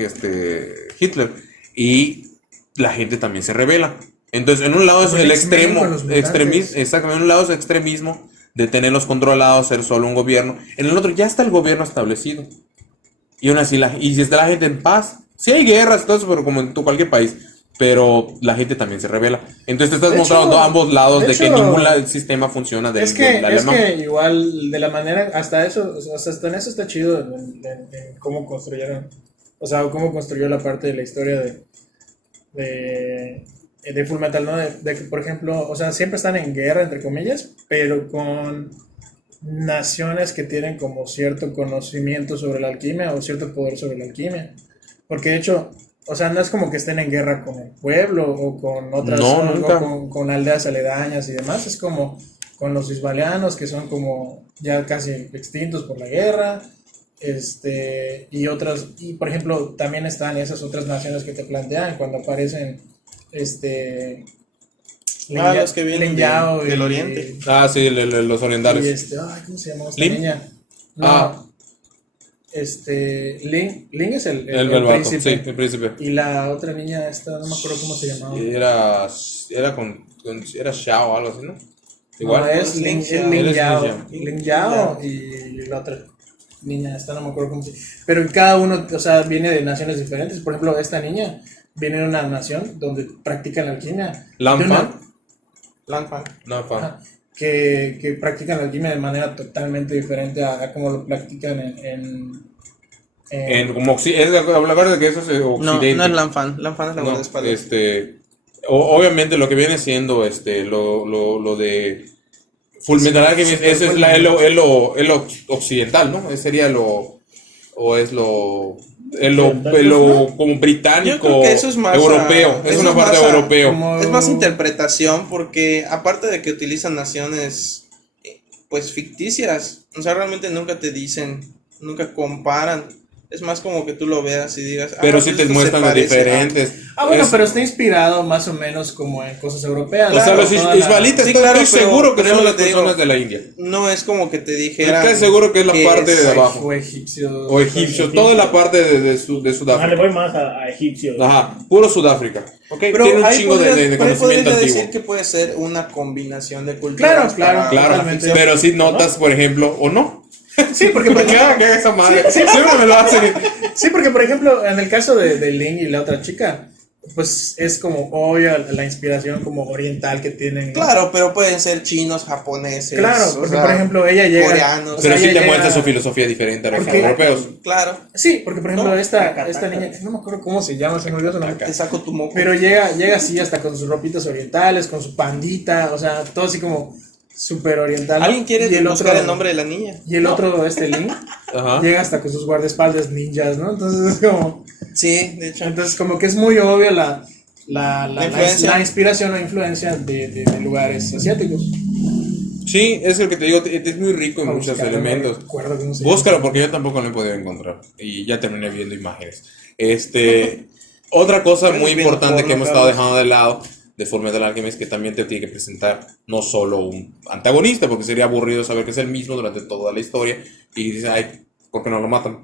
Hitler. Y la gente también se revela. Entonces, en un lado es Como el el X-Men extremo, con los mutantes. exactamente, en un lado es extremismo de tenerlos controlados, ser solo un gobierno. En el otro ya está el gobierno establecido. Y aún así, y si está la gente en paz, sí hay guerras y todo eso, pero como en cualquier país, pero la gente también se revela. Entonces te estás De mostrando hecho- ambos lados de de que hecho, ningún sistema funciona del Es alemán. que igual de la manera, hasta eso, o sea, hasta en eso está chido en cómo construyeron, o sea, cómo construyó la parte de la historia de Full Metal, ¿no? De que, por ejemplo, o sea, siempre están en guerra, entre comillas, pero con naciones que tienen como cierto conocimiento sobre la alquimia o cierto poder sobre la alquimia. Porque de hecho, o sea, no es como que estén en guerra con el pueblo o con otras No, o nunca. con aldeas aledañas y demás, es como con los isbalianos que son como ya casi extintos por la guerra, y otras, y por ejemplo, también están esas otras naciones que te plantean cuando aparecen Los que vienen Lin Yao del oriente. Ah, sí, los orientales. y ay, ¿cómo se llama esta ¿Lin? niña? No, Ah. Lin es el vato, príncipe. sí, el príncipe. Y la otra niña esta, no me acuerdo cómo se llamaba. Era Xiao o algo así, ¿no? Igual. No, es Lin Él es Yao. Lin Lin Yao y la otra niña, esta no me acuerdo cómo se llama. Pero en cada uno, o sea, viene de naciones diferentes. Por ejemplo, esta niña viene de una nación donde practican alquimia. Lan De una- Fan. Lan Fan. No, Fan. Ajá, que practican la alquimia de manera totalmente diferente a como lo practican Como es hablar de que eso es No, occidente. no es Lan Fan. Lan Fan es la No, guardaespaldas. obviamente lo que viene siendo lo de Fullmetal Alchemist, ese es lo occidental, ¿no? Ese sería o es lo como Yo británico, creo que eso es más europeo, es eso una es parte más europeo. como- Es más interpretación porque aparte de que utilizan naciones pues ficticias, o sea, realmente nunca te dicen, nunca comparan. Es más como que tú lo veas y digas, Pero pues sí te esto se muestran los parece a- diferentes. Bueno, Es- pero está inspirado más o menos como en cosas europeas. o sea, claro, los Toda la- israelitas Sí, estoy claro, seguro que pero son yo las te digo, personas de la India. No es como que te dijeran. Estoy seguro que es la parte de abajo. O egipcios. O egipcio, toda la parte de Ah, le Sudáfrica. voy más a egipcios. Ajá, puro Sudáfrica. Ok, Pero tiene un ahí chingo de podrías conocimiento decir antiguo. que puede ser una combinación de culturas. Claro, para- Claro, Totalmente. pero si notas, por ejemplo, o no. Sí, porque por ¿Por qué ejemplo, haga esa madre? Siempre me lo hacen. sí, porque por ejemplo, en el caso de Lin y la otra chica, pues es como obvia la inspiración como oriental que tienen. ¿no? Claro, pero pueden ser chinos, japoneses. Claro, o porque sea, por ejemplo ella llega. coreanos. o sea, Pero sí ella te llega- muestra su filosofía diferente a los Porque- europeos. Claro, Sí, porque por ejemplo No, esta niña, no me acuerdo cómo se llama, se me olvidó su nombre. te saco tu moco. Pero llega así hasta con sus ropitas orientales, con su pandita, o sea, todo así como súper oriental. ¿no? ¿Alguien quiere Y el buscar otro- el nombre de la niña? Y el otro, Lin, Ajá. llega hasta con sus guardaespaldas ninjas, ¿no? Entonces es como, Sí, de hecho. entonces como que es muy obvio la influencia. inspiración o influencia de lugares asiáticos. Sí, es el que te digo, es muy rico en muchos Búscalo, no elementos. recuerdo cómo se llama. Búscalo porque yo tampoco lo he podido encontrar. Y ya terminé viendo imágenes. Otra cosa Pero muy es viendo importante porno, que hemos estado Carlos. dejando de lado de Fullmetal Alchemist es que también te tiene que presentar no solo un antagonista, porque sería aburrido saber que es el mismo durante toda la historia y dices, ay, ¿por qué no lo matan?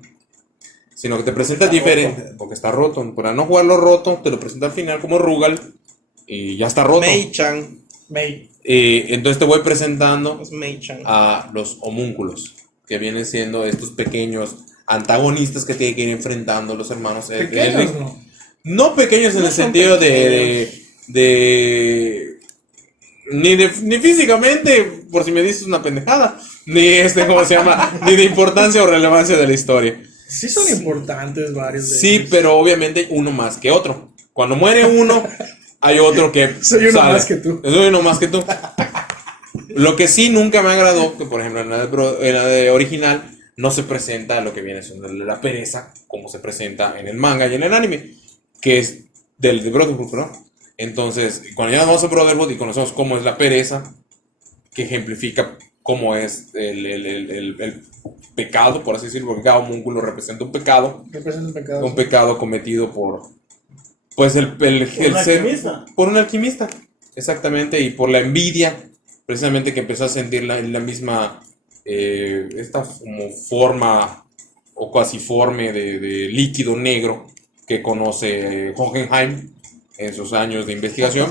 Sino que te presenta Está diferente, porque está roto. Para no jugarlo roto, te lo presenta al final como Rugal y ya está roto. Mei-chan. May. Entonces te voy presentando Es Mei-chan. a los homúnculos, que vienen siendo estos pequeños antagonistas que tienen que ir enfrentando los hermanos. Pequeños, ¿no? No pequeños en No el son sentido pequeños. ni físicamente, por si me dices una pendejada, ni ¿cómo se llama? Ni de importancia o relevancia de la historia. Sí son importantes varios de Sí, ellos. pero obviamente uno más que otro. Cuando muere uno, hay otro que Soy uno sale. más que tú. Soy uno más que tú. Lo que sí nunca me agradó, que por ejemplo en la de original no se presenta lo que viene siendo la pereza, como se presenta en el manga y en el anime, que es del de Brotherhood, ¿no? Entonces, cuando ya vamos a Brotherhood y conocemos cómo es la pereza, que ejemplifica cómo es el pecado, por así decirlo, porque cada homúnculo representa Representa un pecado. un pecado cometido por, pues el un ser, alquimista. por un alquimista, exactamente, y por la envidia, precisamente que empezó a sentir la misma, esta como forma o cuasiforme de líquido negro que conoce Hohenheim en sus años de investigación,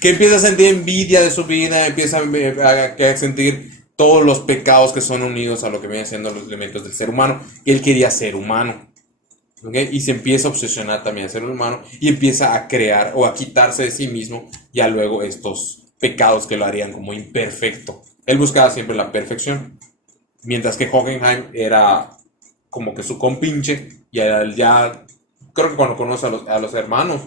que empieza a sentir envidia de su vida, empieza a sentir todos los pecados que son unidos a lo que vienen siendo los elementos del ser humano, y él quería ser humano. ¿Ok? Y se empieza a obsesionar también a ser humano y empieza a crear o a quitarse de sí mismo ya luego estos pecados que lo harían como imperfecto. Él buscaba siempre la perfección, mientras que Hockenheim era como que su compinche y ya creo que cuando conoce a los hermanos,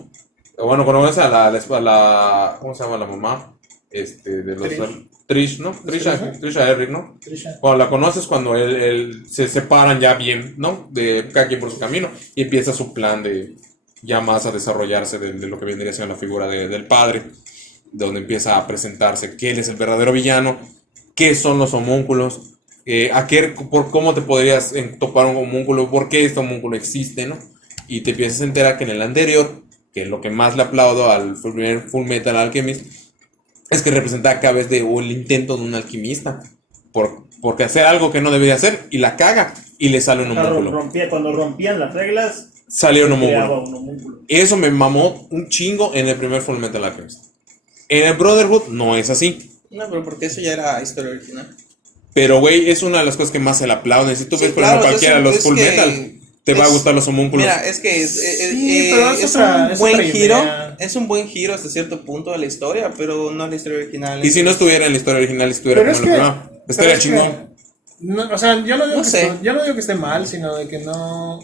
bueno, cuando conoce a la ¿cómo se llama la mamá? De los Trish, ¿no? Trisha Eric, ¿no? Trisha. Cuando la conoces, cuando él se separan ya bien, ¿no? De cada quien por su camino y empieza su plan de ya más a desarrollarse de lo que vendría siendo la figura del padre, donde empieza a presentarse que él es el verdadero villano, qué son los homúnculos, cómo te podrías topar un homúnculo, por qué este homúnculo existe, ¿no? Y te empiezas a enterar que en el anterior, que es lo que más le aplaudo al Fullmetal Alchemist, es que representa cada vez el intento de un alquimista porque hacer algo que no debería hacer y la caga y le sale un homúnculo. Cuando rompían las reglas, Salió un creaba homúnculo. un homúnculo. Eso me mamó un chingo en el primer Fullmetal Alchemist. En el Brotherhood no es así. No, pero porque eso ya era historia original. Pero, güey, es una de las cosas que más se le aplauden. Si tú Sí, ves, por claro, ejemplo, cualquiera de los es Full que Metal, te va a es- gustar los homúnculos. Mira, es que Sí, pero es es otra- un es buen otra giro. idea. Es un buen giro hasta cierto punto de la historia, pero no la historia original. Y si no estuviera en la historia original, estuviera Pero como es en que. la primera, pero estaría es que- chingón. no, o sea, yo no digo No que sé. yo no digo que esté mal, sino de que no.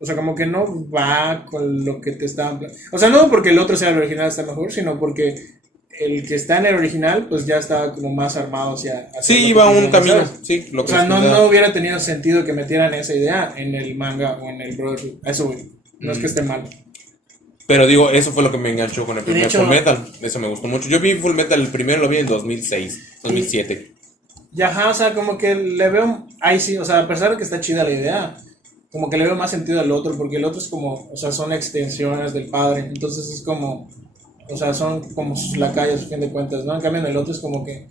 O sea, como que no va con lo que te estaban. O sea, no porque el otro sea el original está mejor, sino porque el que está en el original, pues ya estaba como más armado hacia Sí, lo que iba a un querían camino. hacer. Sí, lo O que sea, les no comentaba. hubiera tenido sentido que metieran esa idea en el manga o en el Brotherhood. A eso voy. No es que esté mal. Pero digo, eso fue lo que me enganchó con el Y de primer hecho- Full Metal. Eso me gustó mucho. Yo vi Full Metal, el primero lo vi en 2006, 2007. Y ajá, o sea, como que le veo. Ahí sí, o sea, a pesar de que está chida la idea, como que le veo más sentido al otro, porque el otro es como, o sea, son extensiones del padre. Entonces es como. O sea, son como sus lacayos, a fin de cuentas, ¿no? En cambio, en el otro es como que.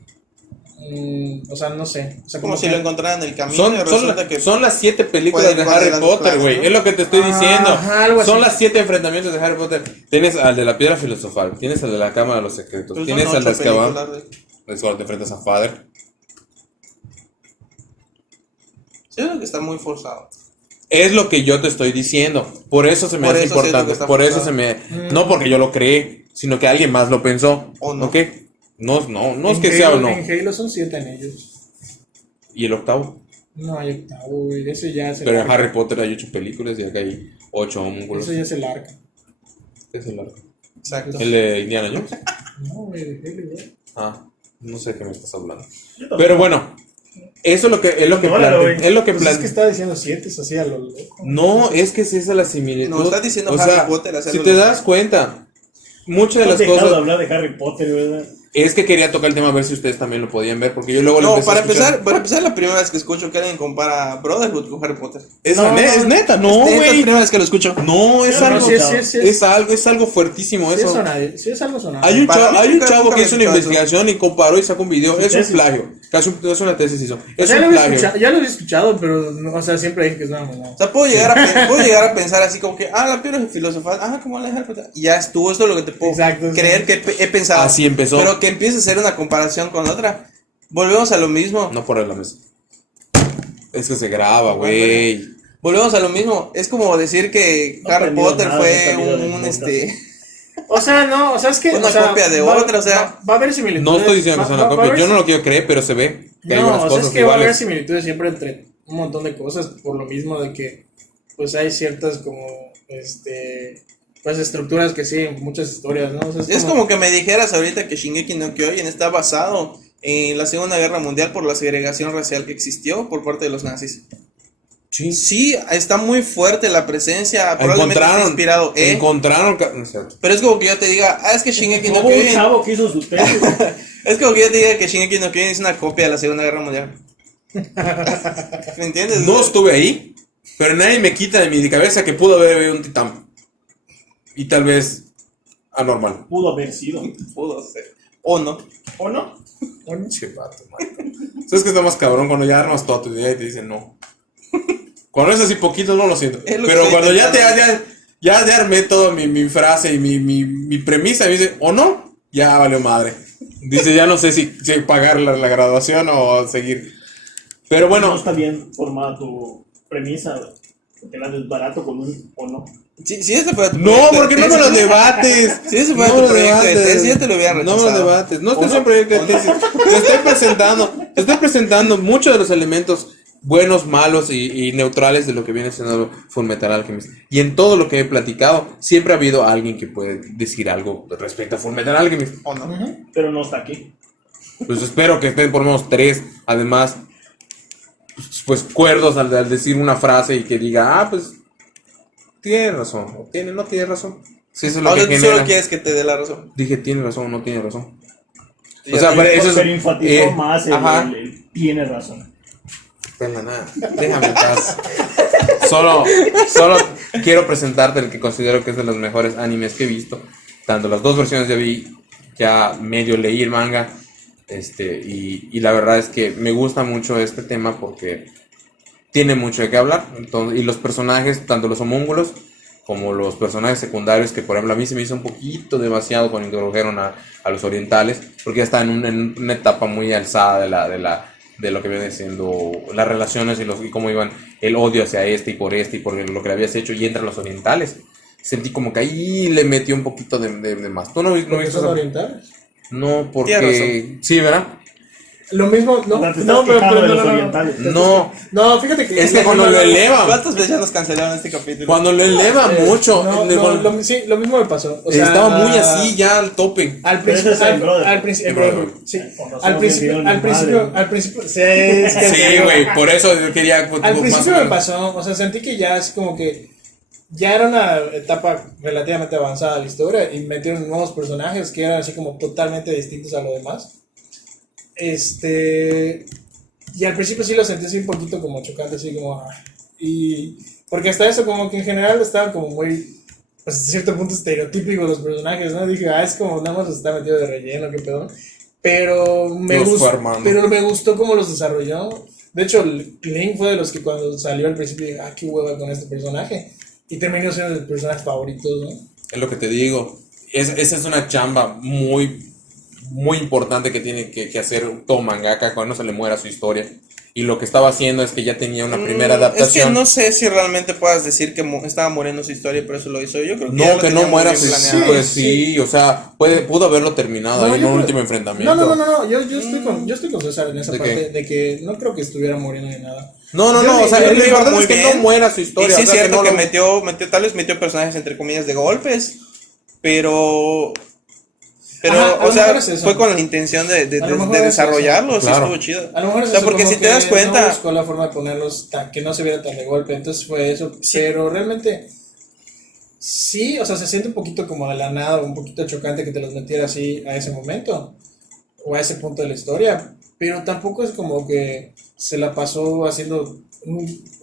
O sea, no sé. O sea, como si que- lo encontraran en el camino Son, y son, resulta que son las 7 películas puede de ir con Harry las Potter, clases, güey. ¿no? Es lo que te estoy diciendo. Ajá, algo así. Son las 7 enfrentamientos de Harry Potter. Tienes al de la piedra filosofal, tienes al de la cámara de los secretos, pues, tienes son al de 8 Azkaban. películas, güey. Es cuando te enfrentas a Father. Siento que está muy forzado. Es lo que yo te estoy diciendo. Por eso se me Por hace eso siento importante. que está Por eso forzado. se me. No porque yo lo creé, sino que alguien más lo pensó. O no. ¿Ok? No es en que sea o Halo- no. En Halo son 7 anillos. Y el octavo. No hay octavo, güey. Ese ya es el Pero en arca. Harry Potter hay 8 películas y acá hay 8 homúnculos. Eso ya es el arca. Este es el arco. Exacto. El de Indiana Jones. No, güey, de Halo, güey. Ah, no sé de qué me estás hablando. Yo también. Pero bueno, eso es lo que Órale, güey. es lo que Pues es que plante- está diciendo 7, es así a lo loco. No, es que es esa la similitud. No, estás diciendo o Harry sea, Potter, hacerlo si te loco. das cuenta, muchas de No las has dejado de cosas hablar de Harry Potter, ¿verdad? es que quería tocar el tema a ver si ustedes también lo podían ver, porque yo luego lo No, empecé a escuchar. para empezar, la primera vez que escucho que alguien compara Brotherhood con Harry Potter. Es, No, es neta, no, Es la güey. primera vez que lo escucho. No, es No, algo, sí, es algo fuertísimo Sí, eso. sí es algo sonado. Hay un Para chavo, mí hay un nunca- chavo nunca que me hizo una escuchado eso. investigación y comparó y sacó un video. Su Es un tesis. plagio. Es una tesis hizo. O Es sea, un plagio. ya lo había escuchado, pero, no, o sea, siempre dije que es una mamada. O sea, puedo llegar a pensar así como que, la piedra filosofal, como la de Harry Potter. Y ya estuvo, esto es lo que te puedo Exacto, creer que he pensado. Así empezó. Pero que empiece a hacer una comparación con otra. Volvemos a lo mismo. No por la mesa. Es que se graba, güey. Volvemos a lo mismo. Es como decir que No Harry aprendió Potter nada en esta fue vida del un podcast. O sea, no, o sea, es que. Una o sea, copia de otra, o sea. Va a haber similitudes. No estoy diciendo que sea una va a copia. haber Yo no lo quiero creer, pero se ve que hay No, buenas o sea, cosas es que va a haber iguales. similitudes siempre entre un montón de cosas, por lo mismo de que, pues hay ciertas como, pues estructuras que sí, muchas historias, ¿no? O sea, Es como que me dijeras ahorita que Shingeki no Kyojin está basado en la Segunda Guerra Mundial por la segregación racial que existió por parte de los nazis. Sí. Sí, está muy fuerte la presencia, probablemente está inspirado, No es cierto. pero es como que yo te diga, es que Shingeki no Hubo un Kyojin, chavo que hizo su tesis. es como que yo te diga que Shingeki no Kyojin es una copia de la Segunda Guerra Mundial. ¿Me entiendes? No estuve ahí, pero nadie me quita de mi cabeza que pudo haber habido un titán. Y tal vez anormal. Pudo haber sido. Pudo ser. O no. ¿O no? Che, vato, man. ¿Sabes que está más cabrón cuando ya armas toda tu idea y te dicen no? Cuando es así poquito no lo siento. Es lo que Pero estoy cuando ya intentando. ya armé todo mi frase y mi premisa y me dice, o no, ya valió madre. Dice, ya no sé si pagar la graduación o seguir. Pero No bueno, está bien formada tu premisa. Te la desbarato con un o no. Si ese fuera tu no, proyecto de porque no me tesis- lo debates. Si ese fuera No tu me lo proyecto de debates. tesis, ya te lo hubiera No rechazado. me lo debates. No estoy ¿O no? en proyecto de ¿O no? tesis. Te estoy presentando muchos de los elementos buenos, malos y neutrales de lo que viene siendo Fullmetal Alchemist. Y en todo lo que he platicado, siempre ha habido alguien que puede decir algo respecto a Fullmetal Alchemist. ¿O no? Pero no está aquí. Pues espero que estén por lo menos 3, además, pues cuerdos al decir una frase y que diga, pues, tiene razón, o no tiene razón. Si eso es lo Ahora que tú solo genera. quieres que te dé la razón. Dije, tiene razón o no tiene razón. Ya O sea, te- pero eso es. Pero enfatizó más ajá. el tiene razón. Pena nada, déjame en paz. Solo quiero presentarte el que considero que es de los mejores animes que he visto. Tanto las dos versiones ya vi, ya medio leí el manga. Y la verdad es que me gusta mucho este tema porque tiene mucho de qué hablar. Entonces, y los personajes, tanto los homúnculos como los personajes secundarios, que por ejemplo a mí se me hizo un poquito demasiado cuando introdujeron a los orientales, porque ya está en una etapa muy alzada de lo que viene siendo las relaciones y cómo iban el odio hacia este y por lo que le habías hecho, y entran los orientales. Sentí como que ahí le metió un poquito de más. ¿Tú no ¿Porque viste son eso? orientales? No, Tienes porque... Sí, ¿verdad? Lo mismo, no, O sea, te no, estás quejando de los no. orientales. No, No, fíjate que... es que cuando lo eleva, ¿Cuántas veces ya nos cancelaron este capítulo? cuando lo eleva mucho, sí, lo mismo me pasó. O sea, estaba muy así ya al tope. Al Pero principio, ese es el brother. al principio, El brother. sí. Con razón Al no principio, vio ni al principio, madre. al principio, sí, es que Sí, güey, por eso yo quería... Al más principio o me menos. pasó, o sea, sentí que ya es como que ya era una etapa relativamente avanzada de la historia y metieron nuevos personajes que eran así como totalmente distintos a lo demás. Y al principio sí lo sentí así un poquito como chocante, así como... Y porque hasta eso como que en general estaban como muy, pues hasta cierto punto estereotípicos los personajes, ¿no? Dije, es como nada más está metido de relleno, qué pedo. Pero me Los fue gustó, armando. pero me gustó cómo los desarrolló. De hecho, Link fue de los que cuando salió al principio dije, qué hueva con este personaje. Y terminó siendo de los personajes favoritos, ¿no? Es lo que te digo. Esa es una chamba muy importante que tiene que hacer todo mangaka cuando se le muera su historia. Y lo que estaba haciendo es que ya tenía una primera Es que adaptación. no sé si realmente puedas decir que estaba muriendo su historia, pero eso lo hizo. Yo creo que ya No, lo que tenía no muy muera bien su planeado. pues sí, o sea, pudo haberlo terminado ahí en yo un creo- último enfrentamiento. No, yo estoy con César en esa ¿De parte qué? de que no creo que estuviera muriendo ni nada. No, Yo o sea, le- yo la le- verdad muy es que bien. no muera su Y historia. sí o es sea, cierto que no lo- tal vez metió personajes entre comillas de golpes, pero Ajá, a o lo sea, mejor es eso. fue con la intención de A lo mejor de es desarrollarlos, eso. y Claro. estuvo chido. A lo mejor es O sea, eso, porque como si te que das cuenta, no buscó la forma de ponerlos que no se viera tan de golpe, entonces fue eso. Sí. Pero realmente, sí, o sea, se siente un poquito como de la nada, un poquito chocante que te los metiera así a ese momento, o a ese punto de la historia, pero tampoco es como que se la pasó haciendo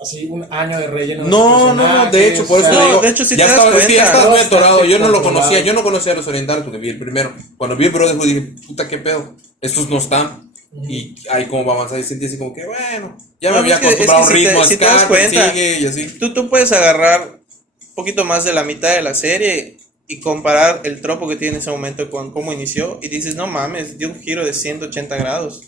así un año de relleno. No, de hecho, por eso o sea, te digo, de hecho, si ya te das estaba, es que ya cuenta, estabas muy bastante atorado. Yo no lo controlado. conocía, yo no conocía a los orientales porque vi el primero. Cuando vi el Brotherhood dije, puta, qué pedo, estos no están. Y ahí como va a avanzar y sentí así como que, bueno, ya me No, había es que acostumbrado a un si te- ritmo, si te das Scar, cuenta, sigue y así. tú puedes agarrar un poquito más de la mitad de la serie y comparar el tropo que tiene en ese momento con cómo inició y dices, no mames, dio un giro de 180 grados.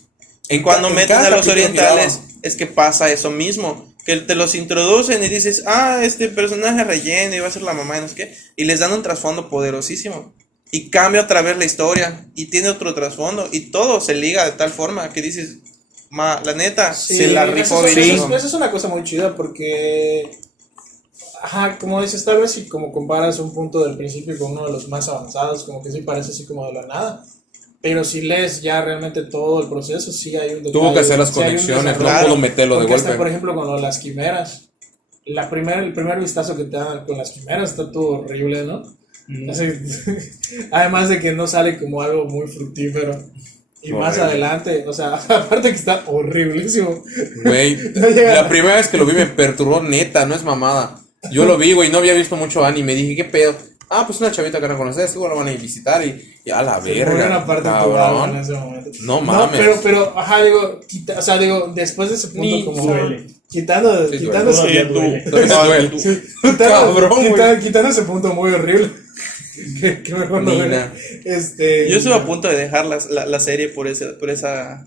Y cuando en metes cada a los capítulo orientales giraba. es que pasa eso mismo, que te los introducen y dices, este personaje relleno y va a ser la mamá y no sé qué, y les dan un trasfondo poderosísimo. Y cambia otra vez la historia y tiene otro trasfondo y todo se liga de tal forma que dices, la neta, sí, se la eso rifó es- bien. eso es una cosa muy chida porque, como dices, tal vez si como comparas un punto del principio con uno de los más avanzados, como que sí parece así como de la nada. Pero si lees ya realmente todo el proceso, sí hay un detalle. Tuvo que hacer las sí hay un conexiones, no desarrollo. Claro, pudo meterlo de Porque hasta, golpe. por ejemplo, con las quimeras, el primer vistazo que te dan con las quimeras está todo horrible, ¿no? Así, además de que no sale como algo muy fructífero. Y más Horrible. adelante, o sea, aparte que está horriblísimo. Güey, No llega. la primera vez que lo vi me perturbó neta, no es mamada. Yo lo vi, güey, no había visto mucho anime, dije, ¿qué pedo? Pues una chavita que no conoces, seguro la van a ir a visitar y a la Se verga, mueve una parte de tu alma en cabrón. ese momento. No mames. pero, digo, o sea, digo, después de ese punto, Ni como duele. quitando, Sí, quitando, duele. ese- duele. Duele. quitando, Cabrón, güey. quitando ese punto muy horrible. que mejor no Nina. ver. Yo estuve a punto de dejar la serie por esa.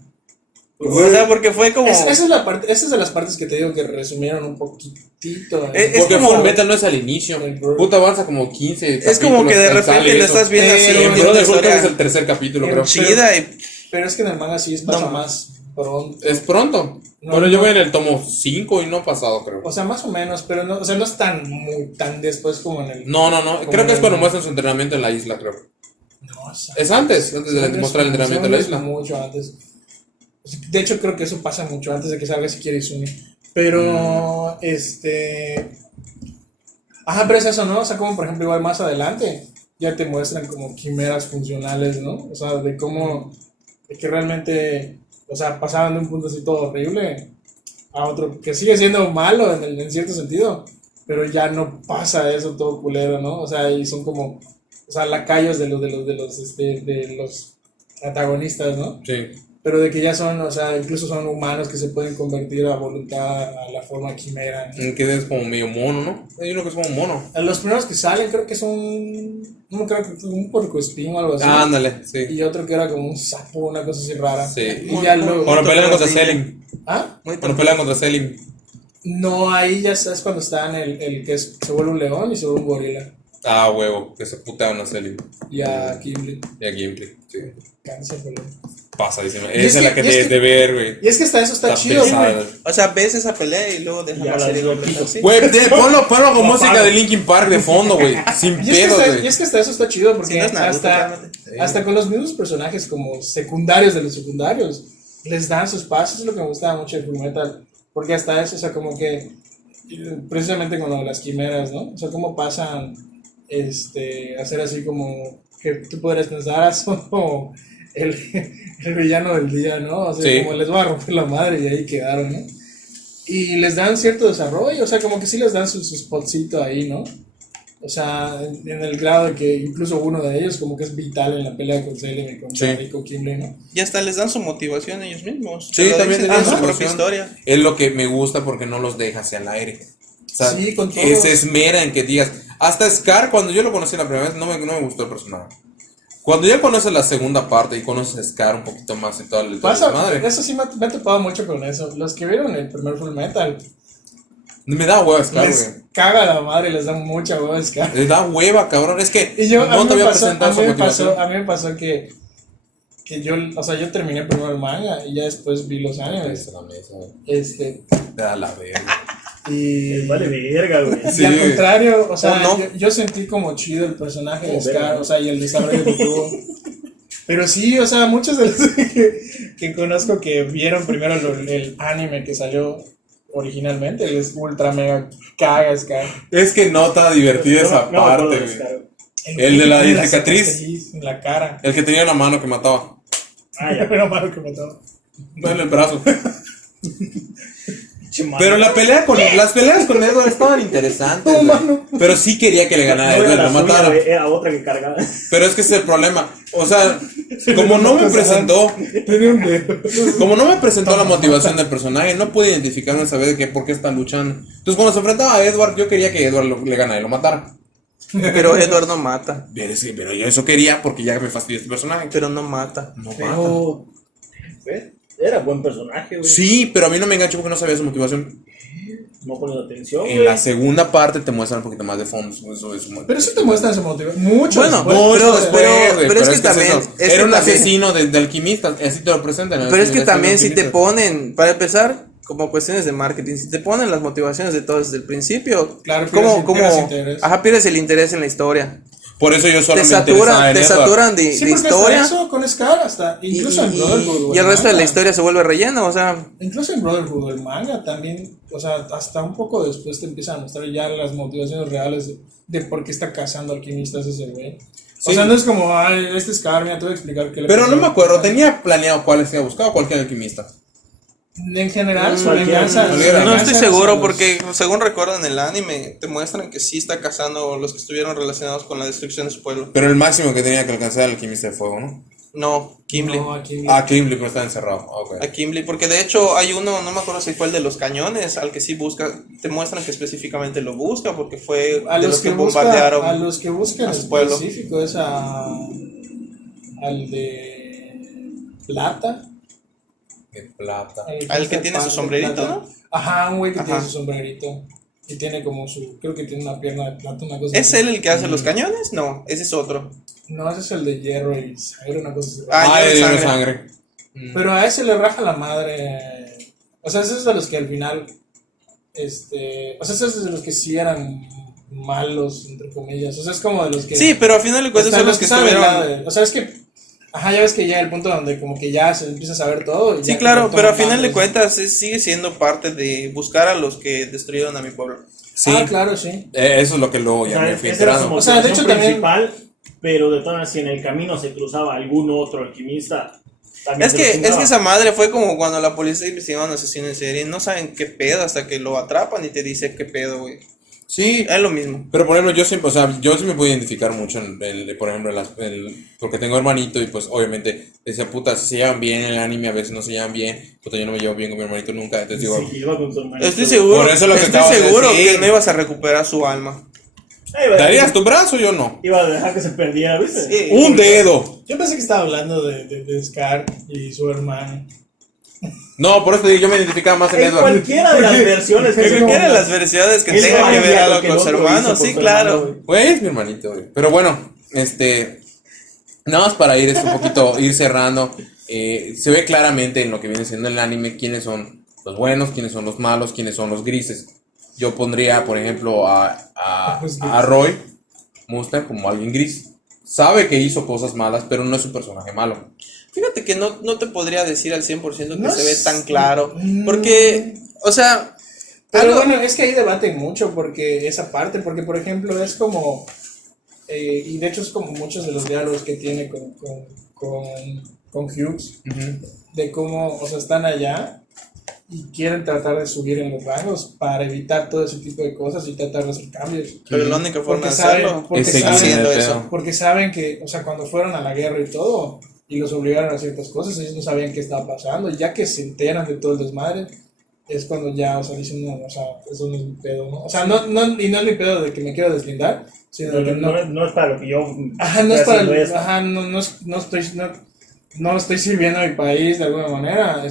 O sea, porque fue como. Esa es la parte, esa es de las partes que te digo que resumieron un poquitito. Es Porque como- Fullmetal no es al inicio. El bro- Puta, avanza como 15 Es como que de capítulos, repente sale lo eso. estás viendo así. Pero En en una Brotherhood creo que es historia el tercer capítulo, Pero creo. chida y. Pero es que en el manga sí pasa No. más pronto. Es pronto. No, Bueno, yo no. voy en el tomo 5 y no ha pasado, creo. O sea, más o menos, pero no, o sea, no es tan después como en el. No. como Creo que es en- cuando muestran su entrenamiento en la isla, creo. No, es Es antes de mostrar el entrenamiento en la isla. Mucho antes. De hecho, creo que eso pasa mucho antes de que salga Siquiera Izumi. Pero, pero es eso, ¿no? O sea, como por ejemplo, igual más adelante, ya te muestran como quimeras funcionales, ¿no? O sea, de cómo, de que realmente, o sea, pasaban de un punto así todo horrible a otro que sigue siendo malo en cierto sentido, pero ya no pasa eso todo culero, ¿no? O sea, y son como, o sea, lacayos de los antagonistas, ¿no? Sí. pero de que ya son, o sea, incluso son humanos que se pueden convertir a voluntad a la forma quimera, ¿no? Que es como medio mono, ¿no? Hay uno que es como mono. Los primeros que salen creo que son, no creo que fue un puercoespín o algo así. Ah, ándale, sí. Y otro que era como un sapo, una cosa así rara. Sí. Y ya luego... Cuando pelean contra Selim. ¿Ah? Cuando pelean contra Selim. No, ahí ya sabes cuando está en el que se vuelve un león y se vuelve un gorila. Ah, huevo, que se puteaban a Selim. Y a Kimberly. Y a Gimli, sí. Cáncer, pero... Pasadísima. Y es Esa es la que- que y es debes que- de ver, güey. Y es que hasta eso está chido, pesada. güey. O sea, ves esa pelea y luego dejas Ya la la serie digo, completa, pico. ¿sí? Güey, ponlo con Lo música apago. de Linkin Park de fondo, güey. Sin Y es, que pedos, hasta, y güey. es que hasta eso está chido porque Si no es Naruto, hasta, realmente. hasta con los mismos personajes como secundarios de los secundarios les dan sus pasos, es lo que me gustaba mucho de Fullmetal, porque hasta eso, o sea, como que precisamente con lo de las quimeras, ¿no? O sea, cómo pasan a ser así como que tú podrías pensar, ah, son como el villano del día, ¿no? O sea, Sí. como les va a romper la madre y ahí quedaron, ¿no? Y les dan cierto desarrollo, o sea, como que sí les dan su spotcito ahí, ¿no? O sea, en el grado de que incluso uno de ellos como que es vital en la pelea con Selim y con Sí. con Kimberly, ¿no? Y hasta les dan su motivación ellos mismos. Sí, Te lo también dicen tienen en su su propia motivación. historia. Es lo que me gusta porque no los deja hacia el aire. O sea, Sí, con que todos. se esmera en que digas. Hasta Scar, cuando yo lo conocí la primera vez, no me gustó el personaje. Cuando ya conoces la segunda parte y conoces a Scar un poquito más y todo el Pasa, madre, eso sí me ha topado mucho con eso. Los que vieron el primer Full Metal me da hueva Scar, les güey. caga la madre, les da mucha hueva a Scar. Le da hueva, cabrón. Es que Y yo, no te había a presentado su mí me motivación. pasó, a mí me pasó que yo, o sea, yo terminé primero el manga y ya después vi los animes. Esa es la mesa, güey. Te da la verga. y, Vale, verga, güey. y Sí, al güey. contrario, o sea, ¿O no? yo sentí como chido el personaje de Como Scar, verga, ¿no? o sea, y el desarrollo que tuvo. Pero sí, o sea, muchos de los que conozco que vieron primero el anime que salió originalmente, les ultra mega caga Scar. Es que no está divertida esa No me acuerdo parte, de güey. Scar. El de la Tiene cicatriz. en la cara. El que tenía la mano que mataba. Ah, ya. Pero malo que me todo. No en el brazo. Chimano. Pero las peleas con Edward estaban interesantes, No, güey. mano. Pero sí quería que le ganara a No era Edward, la lo suya, matara. güey, era otra que cargaba. Pero es que ese es el problema. O sea, como no me presentó, Tenía un dedo. como no me presentó la motivación del personaje, no pude identificarme, saber de qué, por qué están luchando. Entonces cuando se enfrentaba a Edward, yo quería que Edward le ganara y lo matara. Pero Edward no mata. Pero yo eso quería porque ya me fastidió este personaje. Pero no mata. No mata. Pero. ¿Ves? Era buen personaje, güey. Sí, pero a mí no me enganchó porque no sabía su motivación. No pones atención, En güey. la segunda parte te muestran un poquito más de fondo. Pero sí te muestran su motivación. Mucho Bueno, después. Mucho Pero- después, güey, pero es que es también- eso. es Era que un también- asesino de alquimista, así te lo presentan. Pero es que también si te ponen, para empezar, como cuestiones de marketing, si te ponen las motivaciones de todos desde el principio, Claro, ¿cómo, pierdes interés. ajá, pierdes el interés en la historia? Por eso yo Te solo me interesaba en te Edward. saturan de, Sí, de porque historia hasta eso con Scar, hasta incluso en Brotherhood. y el resto de la manga. historia se vuelve relleno, o sea, Incluso en Brotherhood, el manga también, o sea, hasta un poco después te empiezan a mostrar ya las motivaciones reales de por qué está cazando alquimistas ese güey. O Sí. sea, no es como, ay, este Scar, mira, te voy a explicar qué le Pero pasó. no me acuerdo, tenía planeado cuáles había buscado, cualquier alquimista. En general, su Cualquier- venganza. su cualquiera. no venganza estoy hacia seguro los- porque según recuerdo en el anime te muestran que sí está cazando los que estuvieron relacionados con la destrucción de su pueblo. Pero el máximo que tenía que alcanzar era el alquimista de fuego, ¿no? No, Gimli. No, aquí Ah, Kimberly, pero está encerrado. Ok. A Gimli, porque de hecho hay uno, no me acuerdo si fue el de los cañones, al que sí busca, te muestran que específicamente lo busca porque fue a de los que bombardearon. a los que buscan a en su pueblo. específico es al de plata. De plata. Al que tiene su pan de sombrerito, plata. ¿no? Ajá, un güey que Ajá. tiene su sombrerito. Y tiene como su. Creo que tiene una pierna de plata, una cosa ¿Es así. él el que hace los cañones? No, ese es otro. No, ese es el de hierro y sangre, una cosa así. Ah, Ah, ya de de sangre. sangre. Pero a ese le raja la madre. O sea, ese es de los que al final. O sea, ese es de los que sí eran malos, entre comillas. O sea, es como de los que. Sí, pero al final de cuentas están son los que saben estuvieron. nada de- O sea, es que. Ajá, ya ves que ya el punto donde como que ya se empieza a saber todo. y Sí, ya claro, como pero al toman final de bandos. cuentas sigue siendo parte de buscar a los que destruyeron a mi pueblo. Sí. Ah, claro, sí. Eso es lo que luego O ya sea, me fui esa era su enterando. O sea, de motivación hecho, también- principal, pero de todas maneras, si en el camino se cruzaba algún otro alquimista, también Es se lo que chingaba. esa madre fue como cuando la policía investigaba a un asesino en serie. No saben qué pedo hasta que lo atrapan y te dice qué pedo, güey. Sí, Es lo mismo. pero por ejemplo, yo siempre, o sea, yo sí me puedo identificar mucho, por ejemplo, porque tengo hermanito y pues obviamente decía, puta, si se llevan bien en el anime, a veces no se llevan bien, puta, yo no me llevo bien con mi hermanito nunca, entonces digo, Sí, iba con tu hermanito. Estoy seguro, Por eso lo que estoy acabas de seguro decir. que no ibas a recuperar su alma. ¿darías tu brazo? Yo no. Iba a dejar que se perdiera, ¿viste? Sí. Un dedo. Yo pensé que estaba hablando de Scar y su hermano. No, por eso te digo, yo me identificaba más en En Edward. cualquiera de las versiones que Que se quieren pongan. las versiones que Es tengan que ver variado algo que con el su otro hermano, hizo por sí, su claro. hermano, güey. Güey, es mi hermanito, güey. Pero bueno, nada más para ir un poquito, ir cerrando. Se ve claramente en lo que viene siendo el anime quiénes son los buenos, quiénes son los malos, quiénes son los grises. Yo pondría, por ejemplo, a Roy Mustang como alguien gris. Sabe que hizo cosas malas, pero no es un personaje malo. Fíjate que no te podría decir al 100% que No se ve es- tan claro. Mm. Porque, o sea, Pero algo- bueno, es que ahí debaten mucho porque esa parte, porque por ejemplo es como, y de hecho es como muchos de los diálogos que tiene con Hughes, de cómo, o sea, están allá y quieren tratar de subir en los rangos para evitar todo ese tipo de cosas y tratar de hacer cambios. pero la única forma de Porque saben- hacerlo porque es saben- seguir haciendo el eso. pedo. Porque saben que, o sea, cuando fueron a la guerra y todo, y los obligaron a ciertas cosas, ellos no sabían qué estaba pasando, y ya que se enteran de todo el desmadre, es cuando ya, o sea, dicen, no, o sea, eso no es mi pedo, ¿no? O sea, y no es mi pedo de que me quiero deslindar, sino de que No es para lo que yo. ajá, no es estoy para, haciendo esto. ajá, no estoy sirviendo a mi país de alguna manera,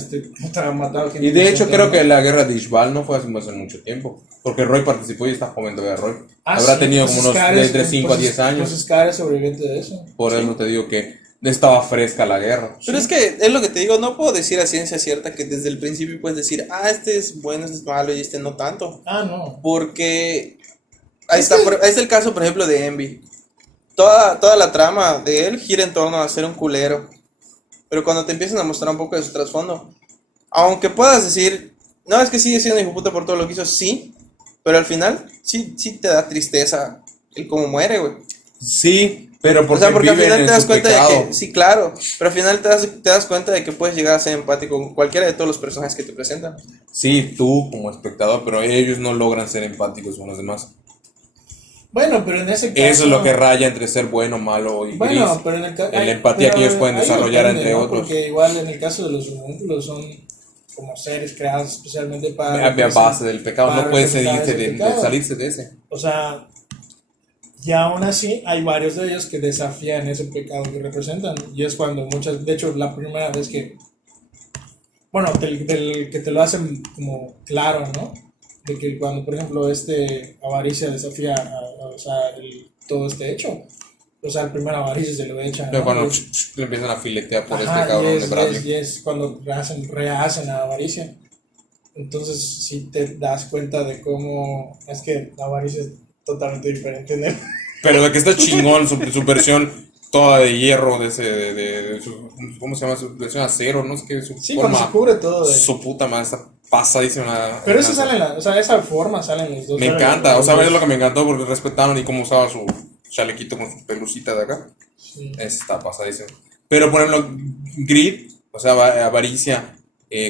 puta, matado gente Y de hecho inocente, creo ¿no? que la guerra de Ishbal no fue hace mucho tiempo. Porque Roy participó y está joven todavía Roy. Habrá Sí, tenido pues como unos Scar de es- entre 5 a pues 10 años. Pues Scar es sobreviviente de eso. Por eso te digo que estaba fresca la guerra. Pero es que es lo que te digo, no puedo decir a ciencia cierta que desde el principio puedes decir, este es bueno, este es malo y este no tanto. Ah, no. Porque ahí está, es el caso, por ejemplo, de Envy. Toda la trama de él gira en torno a ser un culero. Pero cuando te empiezan a mostrar un poco de su trasfondo, aunque puedas decir, no, es que sigue siendo hijo puta por todo lo que hizo, sí. Pero al final, sí te da tristeza el cómo muere, güey. Sí, pero O sea, porque al viven final en te das su cuenta pecado. de que, sí, claro, pero al final te das cuenta de que puedes llegar a ser empático con cualquiera de todos los personajes que te presentan. Sí, tú como espectador, pero ellos no logran ser empáticos con los demás. Bueno, pero en ese caso... Eso es lo que raya entre ser bueno, malo y Bueno, gris. pero en el caso... En la empatía que ellos pueden desarrollar entre otros. Porque igual en el caso de los homúnculos son como seres creados especialmente para... A base del pecado, para no puede representar salirse ese de pecado. salirse de ese. O sea, y aún así hay varios de ellos que desafían ese pecado que representan. Y es cuando muchas... De hecho, la primera vez que... Bueno, que te lo hacen como claro, ¿no? De que cuando, por ejemplo, Avaricia desafía o sea, todo este hecho. O sea, el primer Avaricia se lo echan. Pero ¿no? cuando Y- le empiezan a filetear por ajá, este cabrón y de es, Bradley. y es cuando rehacen a Avaricia. Entonces, sí te das cuenta de cómo es que la Avaricia es totalmente diferente en él. Pero de que está chingón su versión toda de hierro, de ese, de su, ¿cómo se llama? Su versión acero, no sé qué, su Sí, cuando se forma, cubre todo de... su puta madre, está pasadísima. Pero eso sale o sea, esa forma salen los dos. Me encanta, o sea, es lo que me encantó porque respetaron y cómo usaba su chalequito con su pelucita de acá. Sí. Está pasadísimo. Pero por ejemplo, Greed, o sea, Avaricia,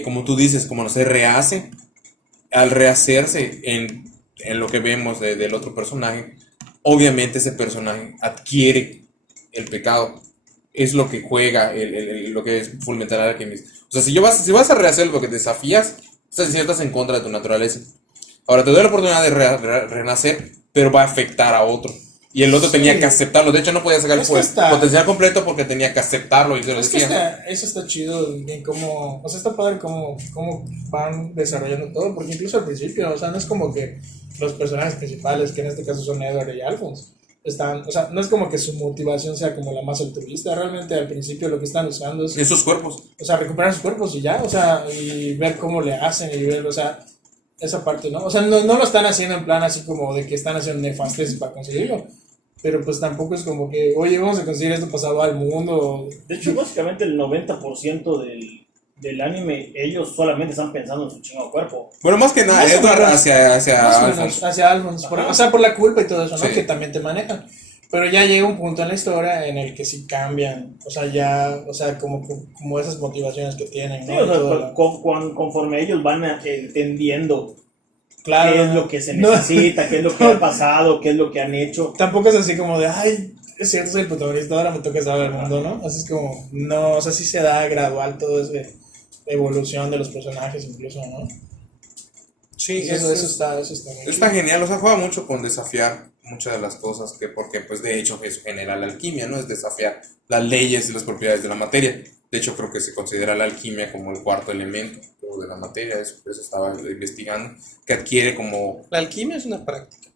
como tú dices, como no se rehace, al rehacerse en lo que vemos del otro personaje, obviamente ese personaje adquiere el pecado. Es lo que juega lo que es Fullmetal Alchemist. O sea, si vas a rehacer lo que desafías, estás en contra de tu naturaleza. Ahora te doy la oportunidad de renacer, pero va a afectar a otro. Y el otro Sí. tenía que aceptarlo. De hecho, no podía sacar Es que está- potencial completo porque tenía que aceptarlo. Y se lo Es que decía. eso está chido en cómo, o sea, está padre cómo van desarrollando todo, porque incluso al principio, o sea, no es como que los personajes principales, que en este caso son Edward y Alphonse, o sea, no es como que su motivación sea como la más altruista, realmente al principio lo que están usando es, Esos cuerpos. o sea, recuperar sus cuerpos y ya, o sea, y ver cómo le hacen y ver, o sea, esa parte, ¿no? O sea, no lo están haciendo en plan así como de que están haciendo nefastes para conseguirlo, pero pues tampoco es como que, oye, vamos a conseguir esto para salvar al mundo. De hecho, básicamente el 90% del anime, ellos solamente están pensando en su chingado cuerpo. Bueno, más que nada, Más o Edward menos. hacia Más o menos, Alphonse. hacia Alphonse, o sea, por la culpa y todo eso, ¿no? Sí. Que también te manejan. Pero ya llega un punto en la historia en el que sí cambian, o sea, ya, o sea, como esas motivaciones que tienen, Sí, ¿no? o sea, Y todo lo- conforme ellos van entendiendo Claro. qué es lo que se No. necesita, qué es lo que ha pasado, qué es lo que han hecho. Tampoco es así como de, ay, es cierto, soy el protagonista, ahora me toca salvar el mundo, ¿no? Así es como, no, o sea, sí se da gradual todo eso de evolución de los personajes incluso, ¿no? Sí, Eso está muy está chido. genial, o sea, juega mucho con desafiar muchas de las cosas porque pues de hecho eso genera la alquimia, ¿no? Es desafiar las leyes y las propiedades de la materia. De hecho creo que se considera la alquimia como el cuarto elemento de la materia, eso estaba investigando, que adquiere como... La alquimia es una práctica.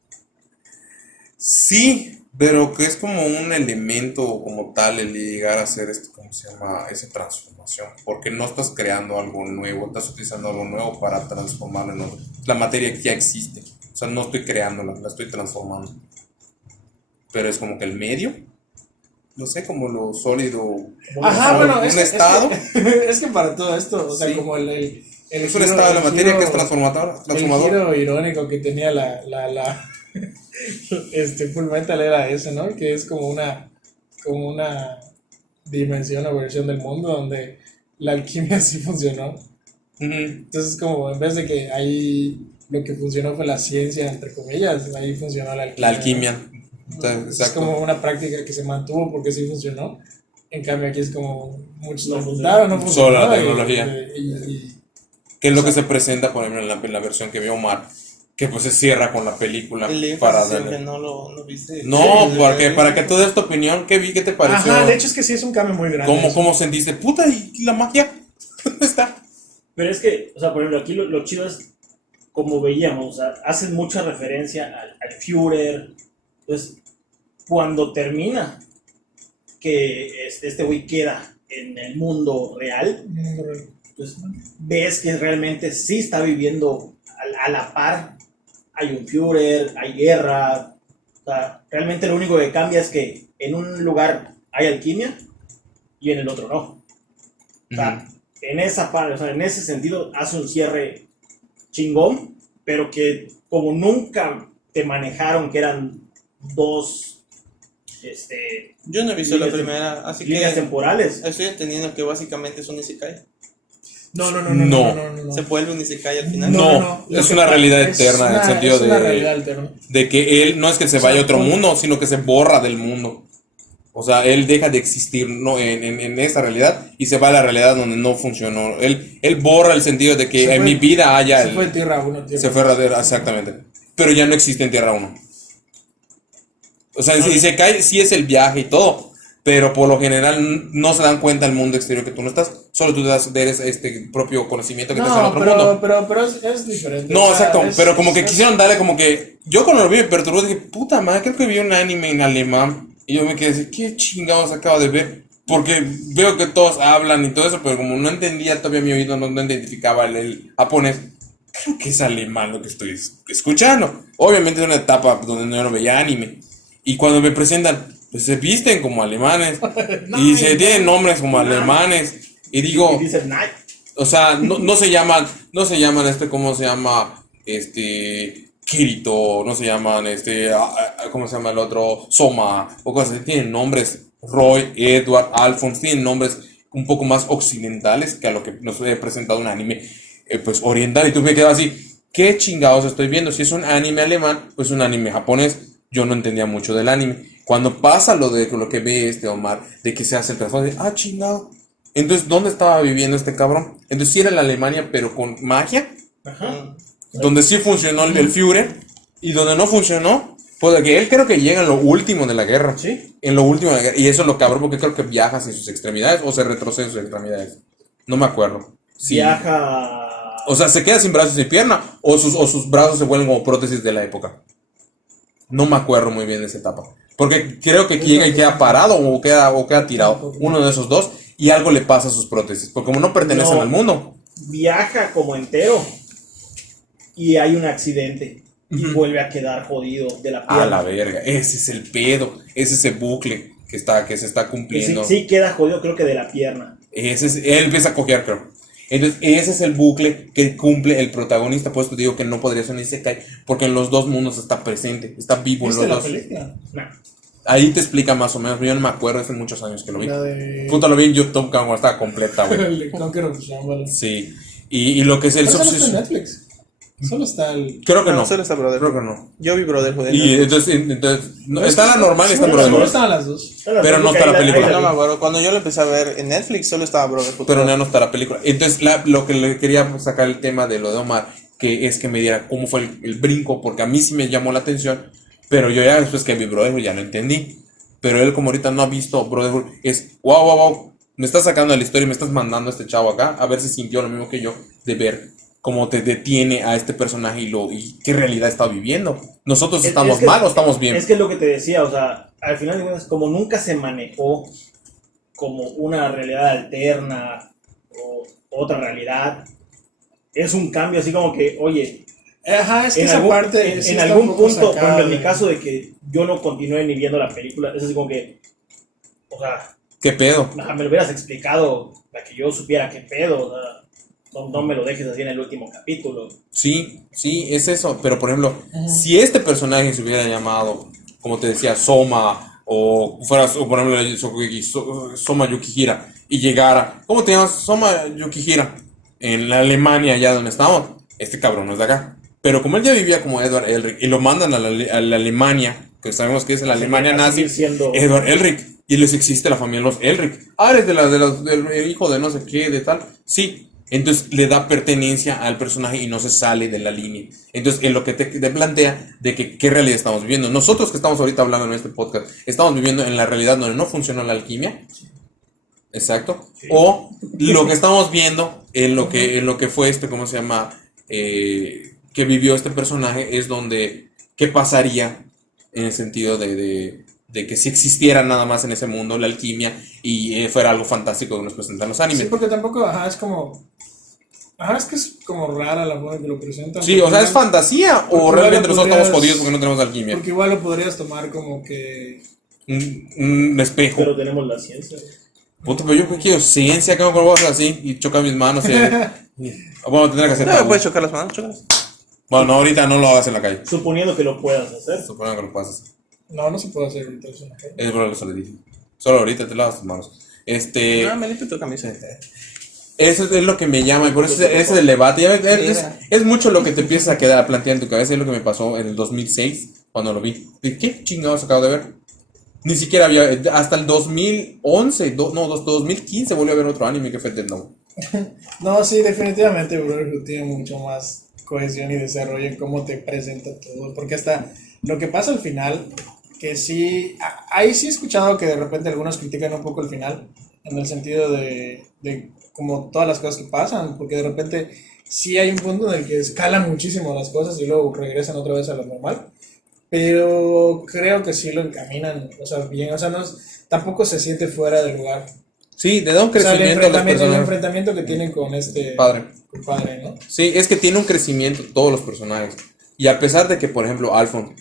Sí, pero que es como un elemento como tal el llegar a hacer esto, ¿cómo se llama? Esa transformación, porque no estás creando algo nuevo, estás utilizando algo nuevo para transformarlo en otro. La materia que ya existe, o sea, no estoy creándola, la estoy transformando. Pero es como que el medio, no sé, como lo sólido, Ajá, bueno, un estado, es que para todo esto, o sea, Sí. como el es un estado de la el materia que es giro- transformador. El giro irónico que tenía Full Metal era ese, ¿no? Que es como una dimensión o versión del mundo donde la alquimia sí funcionó. Ujú. Entonces, como en vez de que ahí lo que funcionó fue la ciencia, entre comillas, ahí funcionó la alquimia. La ¿no? alquimia. Es Exacto. como una práctica que se mantuvo porque sí funcionó. En cambio, aquí es como muchos No lo funcionó. intentaron, no Solo funcionó. la tecnología. Y Que es lo que Exacto. se presenta, por ejemplo, en la versión que vio Omar, que pues se cierra con la película El para énfasis siempre darle... no lo viste. No, Sí, porque sí, para que tú des tu opinión, ¿qué te pareció? Ajá, de hecho es que sí es un cambio muy grande. ¿Cómo, eso. cómo sentiste? Puta, ¿y la magia? ¿Dónde está? Pero es que, o sea, por ejemplo, aquí lo chido es, como veíamos, o sea, hacen mucha referencia al Führer. Entonces, cuando termina, que este güey queda en el mundo real, entonces ves que realmente sí está viviendo a la par. Hay un Führer, hay guerra. O sea, realmente lo único que cambia es que en un lugar hay alquimia y en el otro no. O sea, en esa parte, o sea, en ese sentido hace un cierre chingón, pero que como nunca te manejaron que eran dos Yo no he visto la líneas- primera, así líneas que temporales. estoy entendiendo que básicamente es un isekai. No. Se vuelve un isekai al final. No, Lo es que una realidad es eterna, en el sentido es una de- realidad alterna. De que él no es que se O sea, vaya a otro con- mundo, sino que se borra del mundo. O sea, él deja de existir, ¿no? en esta realidad y se va a la realidad donde no funcionó. Él borra el sentido de que Se en fue- mi vida haya... Se fue en Tierra 1, Se fue a exactamente. Pero ya no existe en Tierra 1. O sea, si se cae, sí es el viaje y todo. Pero por lo general no se dan cuenta el mundo exterior que tú no estás. Solo tú eres este propio conocimiento que estás en No, otro mundo. pero es diferente. No, o sea, exacto. es- Pero como que es- quisieron darle como que. Yo cuando lo vi me perturbó, dije, puta madre, creo que vi un anime en alemán. Y yo me quedé así, ¿qué chingados acabo de ver? Porque veo que todos hablan y todo eso, pero como no entendía todavía mi oído, no identificaba el japonés. Creo que es alemán lo que estoy escuchando. Obviamente es una etapa donde yo no veía anime. Y cuando me presentan, pues se visten como alemanes. Y se tienen nombres como alemanes. Y digo, Y dice Night. o sea, no se llaman, ¿cómo se llama? Kirito, no se llaman, ¿cómo se llama el otro? Soma, o cosas así. Tienen nombres, Roy, Edward, Alphonse, tienen nombres un poco más occidentales que a lo que nos he presentado un anime, pues oriental. Y tú me quedas así, ¿qué chingados estoy viendo? Si es un anime alemán, pues un anime japonés. Yo no entendía mucho del anime. Cuando pasa lo que ve Omar, de que se hace el trasfondo, de, chingado. Entonces, ¿dónde estaba viviendo este cabrón? Entonces, sí era la Alemania, pero con magia. Ajá. Donde sí funcionó el Führer. Y donde no funcionó, pues que él creo que llega en lo último de la guerra. Sí. En lo último de la guerra. Y eso es lo cabrón, porque creo que viaja sin sus extremidades o se retrocede en sus extremidades. No me acuerdo. Sí. Viaja. O sea, se queda sin brazos y pierna. O sus brazos se vuelven como prótesis de la época. No me acuerdo muy bien de esa etapa. Porque creo que llega y queda parado o queda tirado. Uno de esos dos. Y algo le pasa a sus prótesis. Porque como no pertenecen No. al mundo. Viaja como entero. Y hay un accidente. Y vuelve a quedar jodido de la pierna. A la verga. Ese es el pedo. Ese es el bucle que se está Y sí, cumpliendo. sí queda jodido, creo que de la pierna. Él empieza a cojear, creo. Entonces, ese es el bucle que cumple el protagonista. Por eso te digo que no podría ser un isekai. Porque en los dos mundos está presente. Está vivo en ¿Viste los la dos. película? Nah. Ahí te explica más o menos. Yo no me acuerdo, hace muchos años que lo vi. La de... Puta, lo vi en YouTube cuando estaba completa, güey. El de Conquer of Shambhala. Sí. Y lo que es el Pero esa no está en subsistio. Netflix. Solo está el... Creo que No, no. solo está Brotherhood. Creo que no. Yo vi Brotherhood. Y entonces no, está la normal y está Solo Brotherhood. estaban las dos. Pero no está la película. No me acuerdo. Cuando yo lo empecé a ver en Netflix, solo estaba Brotherhood. Pero no está la película. Entonces, lo que le quería sacar el tema de lo de Omar, que es que me diera cómo fue el brinco, porque a mí sí me llamó la atención, pero yo ya después que vi Brotherhood ya lo entendí. Pero él, como ahorita no ha visto Brotherhood, es wow, me estás sacando de la historia y me estás mandando a este chavo acá, a ver si sintió lo mismo que yo, de ver cómo te detiene a este personaje y qué realidad está viviendo. ¿Nosotros estamos mal o estamos bien? Es que es lo que te decía, o sea, al final de cuentas, como nunca se manejó como una realidad alterna o otra realidad, es un cambio así como que, oye, Ajá, es que en esa algún, parte... en sí está algún un poco punto, por sacada ejemplo, en mi de- caso de que yo no continué ni viendo la película, es así como que, o sea, ¿Qué pedo? me lo hubieras explicado para que yo supiera qué pedo, o sea, no me lo dejes así en el último capítulo. Sí, es eso. Pero, por ejemplo, si este personaje se hubiera llamado, como te decía, Soma, o fuera, o por ejemplo, Soma Yukihira, y llegara, ¿cómo te llamas? Soma Yukihira, en la Alemania, allá donde estamos, este cabrón no es de acá. Pero como él ya vivía como Edward Elric, y lo mandan a la Alemania, que sabemos que es la Alemania Va a nazi, seguir siendo- Edward Elric, y les existe la familia de los Elric. Ah, eres del hijo de no sé qué, de tal. Sí. Entonces le da pertenencia al personaje y no se sale de la línea. Entonces, en lo que te plantea de que qué realidad estamos viviendo. Nosotros que estamos ahorita hablando en este podcast, estamos viviendo en la realidad donde no funciona la alquimia. Exacto. Sí. O lo que estamos viendo en lo que fue ¿cómo se llama? Que vivió este personaje es donde, ¿qué pasaría en el sentido de que si existiera nada más en ese mundo la alquimia y fuera algo fantástico que nos presentan los animes? Sí, porque tampoco, ajá, es como... Ajá, es que es como rara la forma que lo presentan. Sí, o sea, ¿es fantasía o porque realmente igual nosotros estamos podrías- jodidos porque no tenemos alquimia? Porque igual lo podrías tomar como que... Un espejo. Pero tenemos la ciencia. Puta, pero yo que quiero ciencia, que me voy a hacer así y chocar mis manos. Bueno, tendré que hacer No me tabú. puedes chocar las manos, chocas. Bueno, no, ahorita no lo hagas en la calle. Suponiendo que lo puedas hacer. Supongo que lo puedes hacer. No se puede hacer ahorita eso. Es por eso le dije. Solo ahorita te lavas tus manos. Ah, me limpio tu camisa. Eso es lo que me llama y por eso ese es el debate. Ya ves, es mucho lo que te empiezas a quedar a plantear en tu cabeza. Es lo que me pasó en el 2006 cuando lo vi. ¿De qué chingados acabo de ver? Ni siquiera había. Hasta el 2011, 2015 volvió a ver otro anime que fue Death Note. No, sí, definitivamente Brotherhood tiene mucho más cohesión y desarrollo en cómo te presenta todo. Porque hasta lo que pasa al final, que sí, ahí sí he escuchado que de repente algunos critican un poco el final, en el sentido de como todas las cosas que pasan, porque de repente sí hay un punto en el que escalan muchísimo las cosas y luego regresan otra vez a lo normal. Pero creo que sí lo encaminan, o sea, bien, o sea, tampoco se siente fuera de lugar. Sí, te da un O sea, crecimiento a los el personajes. enfrentamiento que tienen con este Padre. con padre, ¿no? Sí, es que tiene un crecimiento todos los personajes. Y a pesar de que, por ejemplo, Alphonse,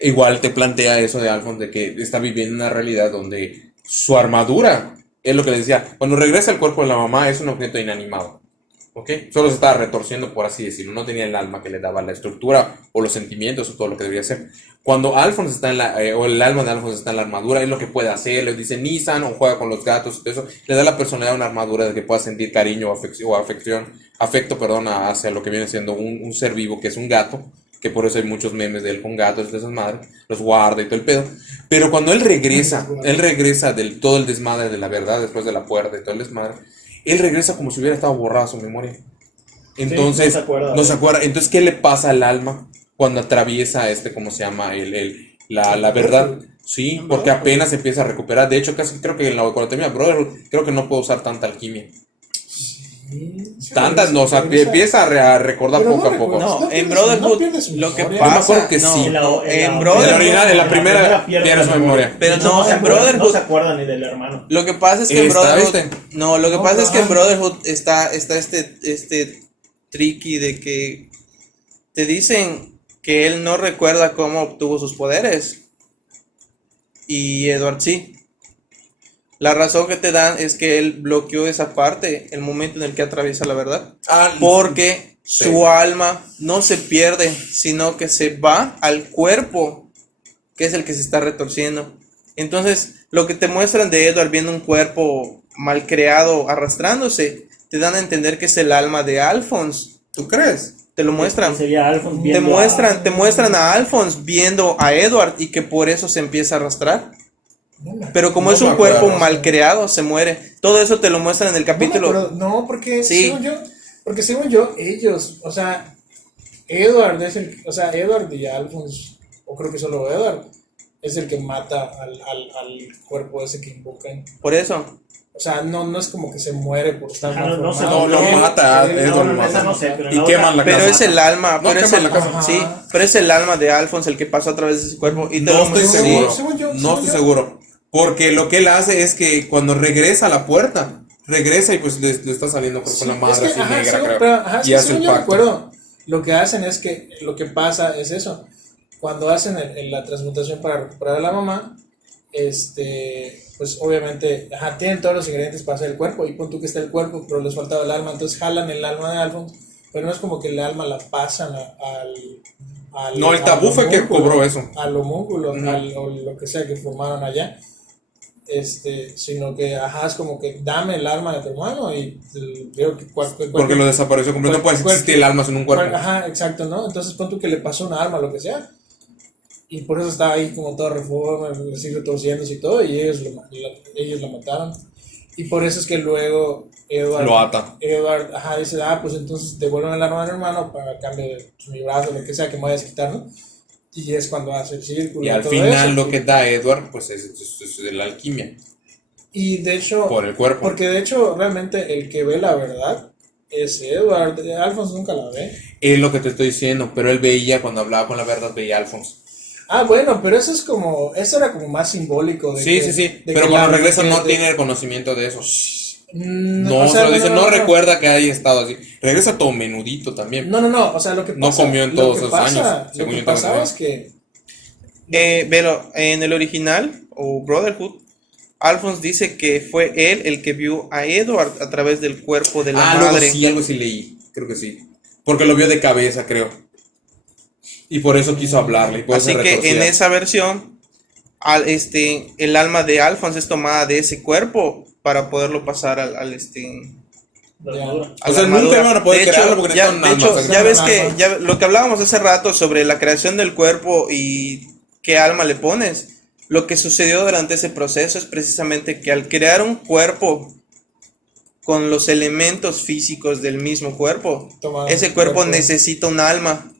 igual te plantea eso de Alphonse, de que está viviendo una realidad donde su armadura, es lo que le decía, cuando regresa al cuerpo de la mamá es un objeto inanimado. ¿Ok? Solo se estaba retorciendo, por así decirlo. No tenía el alma que le daba la estructura o los sentimientos o todo lo que debería ser. Cuando Alphonse está o el alma de Alphonse está en la armadura, es lo que puede hacer. Le dice Nissan o juega con los gatos y todo eso. Le da la personalidad a una armadura de que pueda sentir cariño o afecto, hacia lo que viene siendo un ser vivo que es un gato. Que por eso hay muchos memes de él con gatos de esas madres. Los guarda y todo el pedo. Pero cuando él regresa del todo el desmadre de la verdad después de la puerta y todo el desmadre. Él regresa como si hubiera estado borrada su memoria. Entonces, no se acuerda. no se acuerda. Entonces, ¿qué le pasa al alma cuando atraviesa ¿cómo se llama? La verdad. Sí, porque apenas empieza a recuperar. De hecho, casi creo que cuando termina Brotherhood, creo que no puedo usar tanta alquimia. Tantas, no, o sea, empieza a recordar Pero poco no a poco. recuerda. No, en No Brotherhood pierdes su lo que memoria. Yo me pasa. acuerdo que no, sí. no, en En Brotherhood. la primera pierde su memoria. Pero De hecho, no, se en acuerda- Brotherhood. No se acuerda ni del hermano. Lo que pasa es que en Esta, Brotherhood. ¿viste? No, lo que No, pasa es que en ajá. Brotherhood está este tricky de que te dicen que él no recuerda cómo obtuvo sus poderes. Y Edward sí. La razón que te dan es que él bloqueó esa parte, el momento en el que atraviesa la verdad. Porque Sí. su alma no se pierde, sino que se va al cuerpo, que es el que se está retorciendo. Entonces, lo que te muestran de Edward viendo un cuerpo mal creado arrastrándose, te dan a entender que es el alma de Alphonse. ¿Tú crees? te lo muestran. Sería Alphonse Te viendo muestran a Alphonse viendo a Edward y que por eso se empieza a arrastrar. Pero como No es me un cuerpo acuerdo. mal creado, se muere. Todo eso te lo muestran en el capítulo. No, porque Sí. según yo, ellos, o sea, Edward es Edward y Alphonse, o creo que solo Edward, es el que mata al cuerpo ese que invocan. Por eso. O sea, no es como que se muere por estar Ah, no sé, malformado. no mata, él- Edward no, lo esa mata. no sé, pero Y la queman otra- la Pero casa. es el alma, No, pero es queman el, la casa. sí, pero es el alma de Alphonse el que pasó a través de ese cuerpo. Y te No lo estoy muestran. seguro. según yo, No según estoy yo. seguro. Porque lo que él hace es que cuando regresa a la puerta, regresa y pues le está saliendo con Sí, una es madre que, así ajá, negra, según- creo. pero, ajá, es Y que hace según el yo pacto. recuerdo, lo que hacen es que lo que pasa es eso. Cuando hacen la transmutación para recuperar a la mamá, pues obviamente, ajá, tienen todos los ingredientes para hacer el cuerpo, y pon tú que está el cuerpo, pero les faltaba el alma, entonces jalan el alma de Alphonse, pero no es como que el alma la pasan al No, el tabú fue que homúnculo, cobró eso. al homúnculo, Ujú. o lo que sea que formaron allá, sino que, ajá, es como que dame el alma de tu hermano y veo que Porque lo desapareció completo. No puede existir el alma sin un cuerpo. Ajá, exacto, ¿no? Entonces pon tú que le pasó una arma, lo que sea. Y por eso estaba ahí como todo reforma, así retorciéndose y todo, y ellos lo mataron. Y por eso es que luego Lo ata. Edward, ajá, dice, pues entonces devuelven el arma a mi hermano para cambio de mi brazo, lo que sea que me vaya a quitar, ¿no? Y es cuando hace el círculo. Y al todo final eso. lo que da Edward pues es la alquimia. Y de hecho, Por el cuerpo. porque de hecho realmente el que ve la verdad es Edward. Alphonse nunca la ve. Es lo que te estoy diciendo. Pero él veía, cuando hablaba con la verdad, veía a Alphonse. Ah, bueno, pero eso era como más simbólico. Sí. de Pero que cuando la- regresa de- no de- tiene conocimiento de eso. No, No, o sea, se lo dice, no no. recuerda que haya estado así. Regresa todo menudito también. No, o sea, lo que No pasa, comió en lo todos que esos pasa- años, Lo según que yo tengo pasaba entendido. es que Pero en el original, o Brotherhood, Alphonse dice que fue él el que vio a Edward a través del cuerpo de la madre. Algo sí leí. Creo que sí. Porque lo vio de cabeza, creo. Y por eso quiso hablarle. Y por eso Así se que en retorcía. esa versión, el alma de Alphonse es tomada de ese cuerpo para poderlo pasar la a O armadura. sea, la nunca armadura. van a poder De hecho, crearlo porque ya, necesitan de almas, hecho, o sea, ya ves un que alma. lo que hablábamos hace rato sobre la creación del cuerpo y qué alma le pones. Lo que sucedió durante ese proceso es precisamente que al crear un cuerpo con los elementos físicos del mismo cuerpo, Toma ese el cuerpo cuerpo. necesita un alma.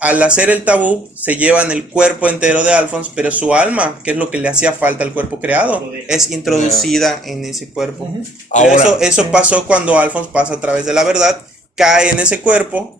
Al hacer el tabú, se llevan el cuerpo entero de Alphonse, pero su alma, que es lo que le hacía falta al cuerpo creado, es introducida en ese cuerpo. Ujú. Pero Ahora, eso pasó cuando Alphonse pasa a través de la verdad, cae en ese cuerpo,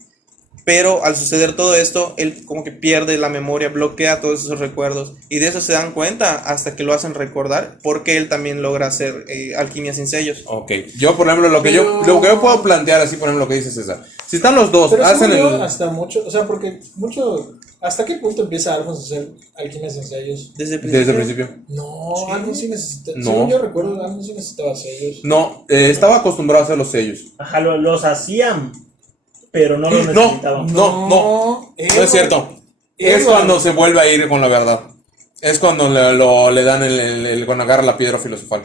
pero al suceder todo esto, él como que pierde la memoria, bloquea todos esos recuerdos, y de eso se dan cuenta hasta que lo hacen recordar, porque él también logra hacer alquimia sin sellos. ok. Yo, por ejemplo, lo que yo puedo plantear así, por ejemplo, lo que dice César. Si están los dos, Pero hacen según yo, el. hasta mucho, o sea, porque mucho, ¿hasta qué punto empieza Alphonse a hacer alquimia sin sellos? Desde el Desde el principio. principio. No, Sí. Alphonse sí necesita, No. según yo recuerdo, Alphonse sí necesitaba sellos. No, estaba acostumbrado a hacer los sellos. Ajá, los hacían, pero no los No. necesitaban. No es cierto. Es Edward. cuando se vuelve a ir con la verdad. Es cuando le dan cuando agarra la piedra filosofal.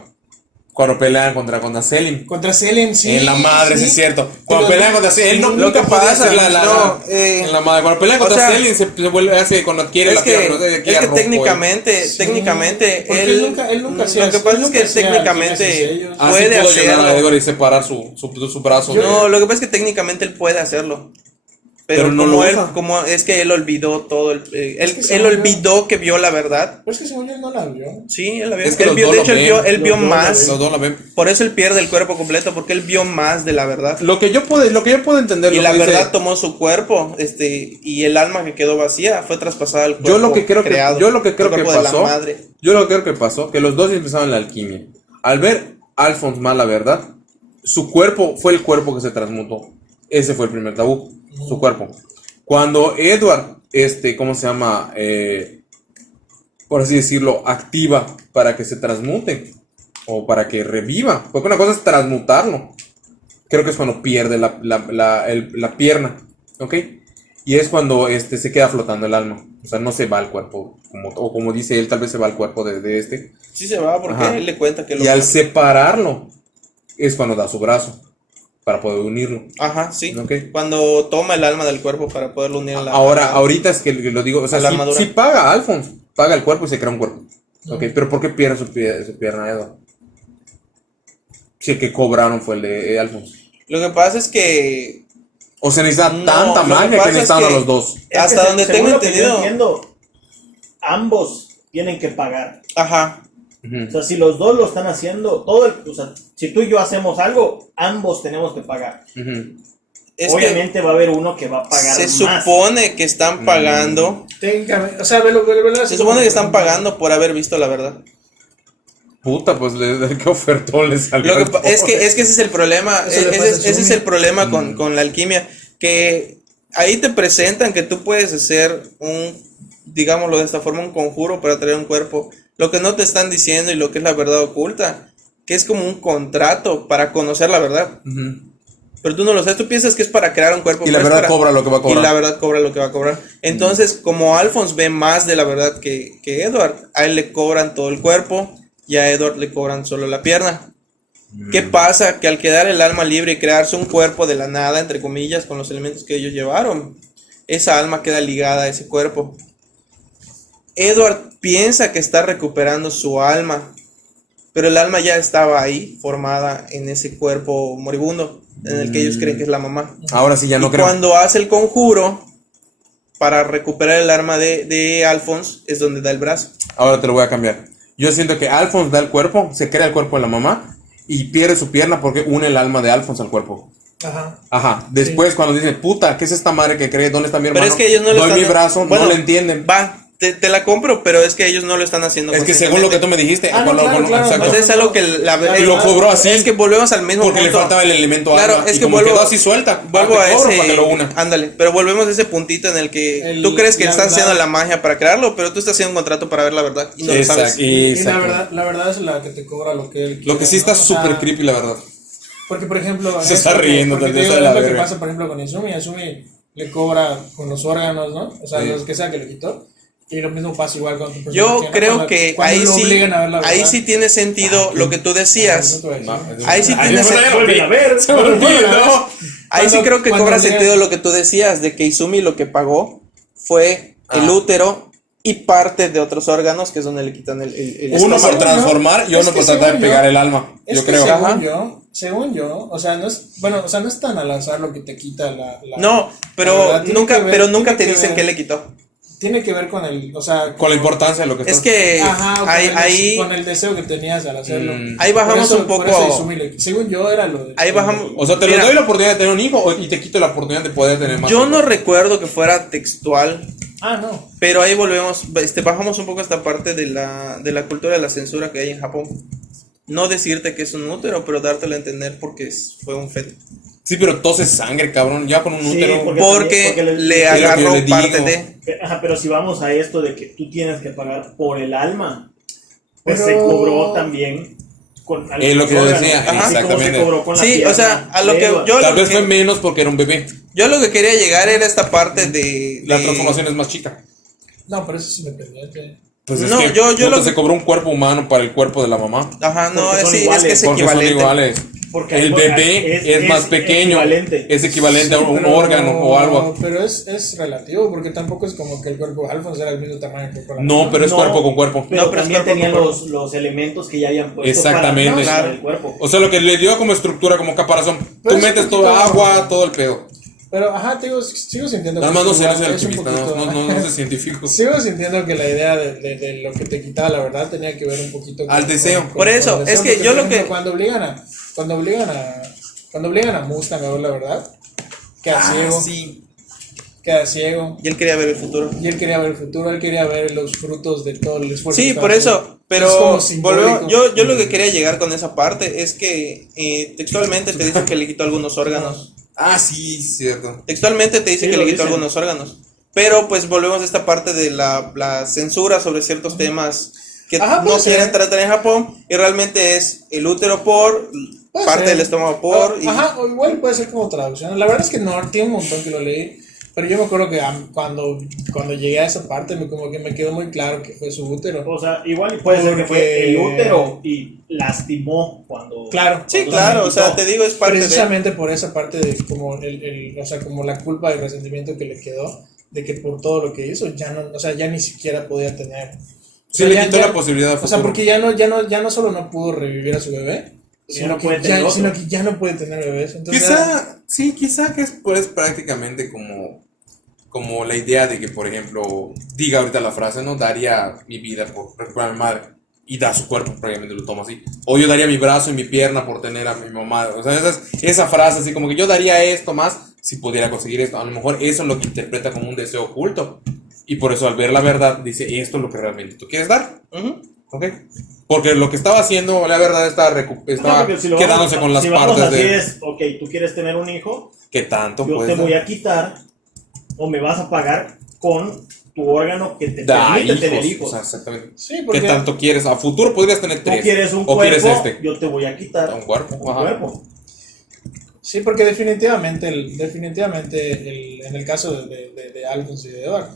Cuando pelean contra Selim. Contra Selim, sí. En la madre, sí es cierto. Cuando Pero- pelean contra Selim, él no, sí, nunca lo que podía pasa, hacer en la madre. Cuando pelean o contra sea, Selim, se vuelve hace cuando adquiere Es la que, piedra. No sé, de aquí es a que rojo, técnicamente, Sí, técnicamente porque él nunca hacía- lo que pasa él es que nunca hacía técnicamente alquimia sin sellos. Así puede pudo ayudar a hacerlo. Edward y separar su brazo. No, lo que pasa es que técnicamente él puede hacerlo. Pero, Pero no como lo él, usa. como es que él olvidó todo, él que se él volvió- olvidó que vio la verdad. Pero es que según yo no la vio. Sí, él la vio. Es que Él los vio- dos de lo hecho, ven. él vio Los dos lo más. Los dos la ven. Por eso él pierde el cuerpo completo, porque él vio más de la verdad. Lo que yo puedo entender. Y lo la que dice- verdad tomó su cuerpo, y el alma que quedó vacía fue traspasada al cuerpo Yo lo que creo que creado, yo lo que creo el que cuerpo de la pasó, madre. yo lo que creo que pasó, que los dos empezaron la alquimia. Al ver Alphonse mal la verdad, su cuerpo fue el cuerpo que se transmutó. Ese fue el primer tabú, su cuerpo. Cuando Edward, ¿cómo se llama? Por así decirlo, activa para que se transmute o para que reviva, porque una cosa es transmutarlo. Creo que es cuando pierde la pierna, ¿ok? Y es cuando se queda flotando el alma. O sea, no se va al cuerpo, como dice él, tal vez se va al cuerpo de este. Sí se va porque Ajá. él le cuenta que lo Y al separarlo, es cuando da su brazo. para poder unirlo. Ajá, sí. Ok. Cuando toma el alma del cuerpo para poderlo unir a la... Ahorita es que lo digo, o sea, la si armadura. paga Alphonse, paga el cuerpo y se crea un cuerpo. Ok, pero ¿por qué pierde su pierna Edward? Si el que cobraron fue el de Alphonse. Lo que pasa es que... O se necesita No, tanta lo que magia pasa que es necesitan a que- los dos. Es que Hasta donde según tengo lo que yo entendido. entiendo, ambos tienen que pagar. Ajá. O Ujú. sea, si los dos lo están haciendo, o sea, si tú y yo hacemos algo, ambos tenemos que pagar. Ujú. Es Obviamente va a haber uno que va a que pagar se más. supone que están pagando... Técnicamente, o sea, velo así Se supone como- que están pagando por haber visto la verdad. Puta, pues qué ofertón les salió. Lo que es que ese es el problema. Eso le pasa a Ese es Sumi. el problema con la alquimia. Que ahí te presentan que tú puedes hacer digámoslo de esta forma, un conjuro para traer un cuerpo. Lo que no te están diciendo y lo que es la verdad oculta, que es como un contrato para conocer la verdad. Ujú. Pero tú no lo sabes, tú piensas que es para crear un cuerpo. Y la pero es verdad para- cobra lo que va a Y cobrar. la verdad cobra lo que va a cobrar. Entonces, como Alphonse ve más de la verdad que Edward, a él le cobran todo el cuerpo y a Edward le cobran solo la pierna. ¿Qué pasa? Que al quedar el alma libre y crearse un cuerpo de la nada, entre comillas, con los elementos que ellos llevaron, esa alma queda ligada a ese cuerpo. Edward piensa que está recuperando su alma, pero el alma ya estaba ahí, formada en ese cuerpo moribundo, en el que ellos creen que es la mamá. Ahora sí ya no Y creo. cuando hace el conjuro para recuperar el arma de Alphonse, es donde da el brazo. Ahora te lo voy a cambiar. Yo siento que Alphonse da el cuerpo, se crea el cuerpo de la mamá y pierde su pierna porque une el alma de Alphonse al cuerpo. Ajá. Ajá. Después cuando dicen, puta, ¿qué es esta madre que cree? ¿Dónde está mi hermano? Pero es que ellos no lo doy están... mi brazo, Bueno, no le entienden. Va, te la compro, pero es que ellos no lo están haciendo Es que según lo que tú me dijiste, Ah, no, claro, claro. exacto. O sea, es algo que Y lo cobró así. Es que volvemos al mismo Porque le punto. faltaba el elemento Claro, alma. es Y que como vuelvo, quedó así suelta, vuelvo ah, te a cobro ese, para que lo una. ándale, pero volvemos a ese puntito en el que El- tú crees que la estás verdad- haciendo la magia para crearlo, pero tú estás haciendo un contrato para ver la verdad y no lo sabes. Exacto. Y Exacto. la verdad es la que te cobra lo que él Lo quiere, que sí ¿no? está O sea, súper creepy, la verdad. Porque, por ejemplo, Se es está lo que- riendo, porque tal te vez digo, de la es lo que verga. pasa, por ejemplo, con Izumi. Izumi le cobra con los órganos, ¿no? O sea, Sí. los que sea que le quitó. Y lo mismo pasa igual con tu personaje, Yo ¿no? creo Cuando- que cuando ahí lo sí, obligan a ver la ahí verdad. sí tiene sentido lo que tú decías. Ahí sí Ay, tiene no, sentido. Vuelven a ver. Se me olvidó. Ahí sí Cuando- creo que cuando cobra obligan- sentido lo que tú decías, de que Izumi lo que pagó fue el útero y parte de otros órganos, que es donde le quitan el Uno que por según transformar y yo- uno es por que tratar de según pegar yo- el alma. Es Yo que creo. según yo, o sea, no es, bueno, o sea, no es tan al azar lo que te quita la No, la pero verdad, tiene nunca, que ver- pero nunca te tiene que dicen ver- qué le quitó. Tiene que ver con el, o sea, Con la importancia de lo que Es está. que ajá, o con ahí, con el deseo que tenías al hacerlo. ahí bajamos un Por poco. eso Izumi según yo era lo de. Ahí bajamos. O sea, te Mira, le doy la oportunidad de tener un hijo y te quito la oportunidad de poder tener más yo hijos. no recuerdo que fuera textual, Ah, no. pero ahí volvemos, bajamos un poco esta parte de la cultura de la censura que hay en Japón. No decirte que es un útero, pero dártelo a entender porque fue un feto. Sí, pero tose sangre, cabrón. Ya con un Sí, útero. Porque porque le es lo que yo agarró le digo. parte de. Ajá, pero si vamos a esto de que tú tienes que pagar por el alma, pues Pero- se cobró también con Es lo que yo órganos, decía, así como exactamente. se cobró con la Sí, pierna o sea, a lo que Edward. yo Tal lo vez que- fue menos porque era un bebé. Yo lo que quería llegar era esta parte de La transformación es más chica. No, pero eso es independiente. Pues No, es que yo puta, lo que- se cobró un cuerpo humano para el cuerpo de la mamá. Ajá, no, Porque son sí, es iguales, que es Porque son equivalente. iguales. Porque El hay- bebé es más pequeño. equivalente. Es equivalente a Sí, un pero- órgano o algo. Pero es relativo, porque tampoco es como que el cuerpo de Alphonse era el mismo tamaño que con la No, pero es No, cuerpo con cuerpo. Pero No, pero es también cuerpo tenían con cuerpo. los elementos que ya habían puesto Exactamente. para Claro. el cuerpo. O sea, lo que le dio como estructura, como caparazón. Pero Tú es metes un todo poquito- agua, todo el pedo. Pero, ajá, te digo, sigo sintiendo Nada que más no es se igual, hace es un alquimista, poquito- no sé científico. Sigo sintiendo que la idea de lo que te quitaba la verdad tenía que ver un poquito Al deseo. Por eso, el deseo, es que porque, yo por lo ejemplo, que- cuando obligan a Mustang a ver la verdad, queda ciego, Sí, queda ciego. y él quería ver el futuro. Y él quería ver el futuro, él quería ver los frutos de todo el esfuerzo. Sí, que por estaba eso, haciendo. pero Es como simbólico. volvemos, yo lo que quería llegar con esa parte es que textualmente te dice que le quitó algunos órganos. Ah, sí, cierto. Textualmente te dice Sí, que lo le quitó dicen. algunos órganos. Pero pues volvemos a esta parte de la censura sobre ciertos temas que Ajá, no puede ser. quieren tratar en Japón. Y realmente es el útero por, Puede parte ser. del estómago por. Y, Ajá, o igual puede ser como traducción. La verdad es que no, tiene un montón que lo leí. Pero yo me acuerdo que cuando llegué a esa parte, como que me quedó muy claro que fue su útero. O sea, igual puede ser que fue Porque- el útero y lastimó cuando... Claro. Sí, cuando claro, se o sea, quitó. te digo, es parte de... Precisamente por esa parte de como o sea, como la culpa y resentimiento que le quedó de que por todo lo que hizo ya no, o sea, ya ni siquiera podía tener. O Sí, sea, le ya- quitó ya- la posibilidad de O sea, futuro. porque ya no solo no pudo revivir a su bebé, Ya no puede tener otro. sino que ya no puede tener bebés. Entonces, Quizá que es pues prácticamente como la idea de que, por ejemplo, diga ahorita la frase, no daría mi vida por recuperar a mi madre y da su cuerpo, prácticamente lo toma así. O yo daría mi brazo y mi pierna por tener a mi mamá. O sea, esa frase así como que yo daría esto más si pudiera conseguir esto. A lo mejor eso es lo que interpreta como un deseo oculto. Y por eso al ver la verdad dice, esto es lo que realmente tú quieres dar. Ujú. ¿Ok? Porque lo que estaba haciendo, la verdad, estaba No, porque si lo quedándose vamos- con las si vamos partes así de... es, ok, tú quieres tener un hijo, ¿Qué tanto yo puedes te voy dar? a quitar o me vas a pagar con tu órgano que te Da permite hijos, tener o hijos. sea, exactamente. sí, ¿Qué porque tanto quieres? A futuro podrías tener Tú 3. quieres un o cuerpo, quieres este. yo te voy a quitar Un cuerpo. un Ajá. cuerpo. sí, porque definitivamente en el caso de Alphonse y de Edward,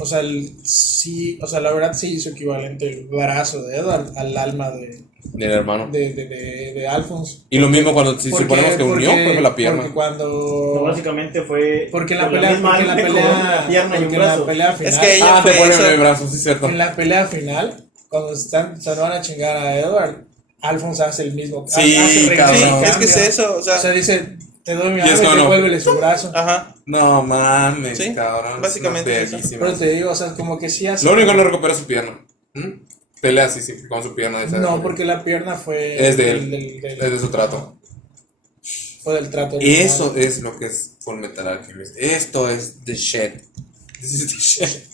o sea, o sea, la verdad sí hizo equivalente el brazo de Edward al alma Del hermano. de Alphonse. Y lo mismo cuando si suponemos que unió, pues la pierna. Porque No, cuando... básicamente fue Porque en la con pelea, misma porque en la alma, con pelea, una pierna y un porque en la brazo. pelea final, Es que ella Ah, te fue ponen eso. el brazo, sí, cierto. en la pelea final, cuando se van a chingar a Edward, Alphonse hace el mismo, Sí, hace el cabrón. Sí, cambio. es que es eso, o O sea, sea, dice, te doy mi Y es arma y como no. devuélvele su brazo. ajá. No mames, Sí, cabrón. básicamente es eso. Verguísima. Pero te digo, o sea, como que sí hace... Lo único que no recupera es su pierna. ¿Mm? Pelea así, sí, con su pierna. No, porque la pierna fue... Es de él, es de su trato. Fue del trato. Eso original. es lo que es Full Metal Alchemist. Esto es the shit. This is the shit.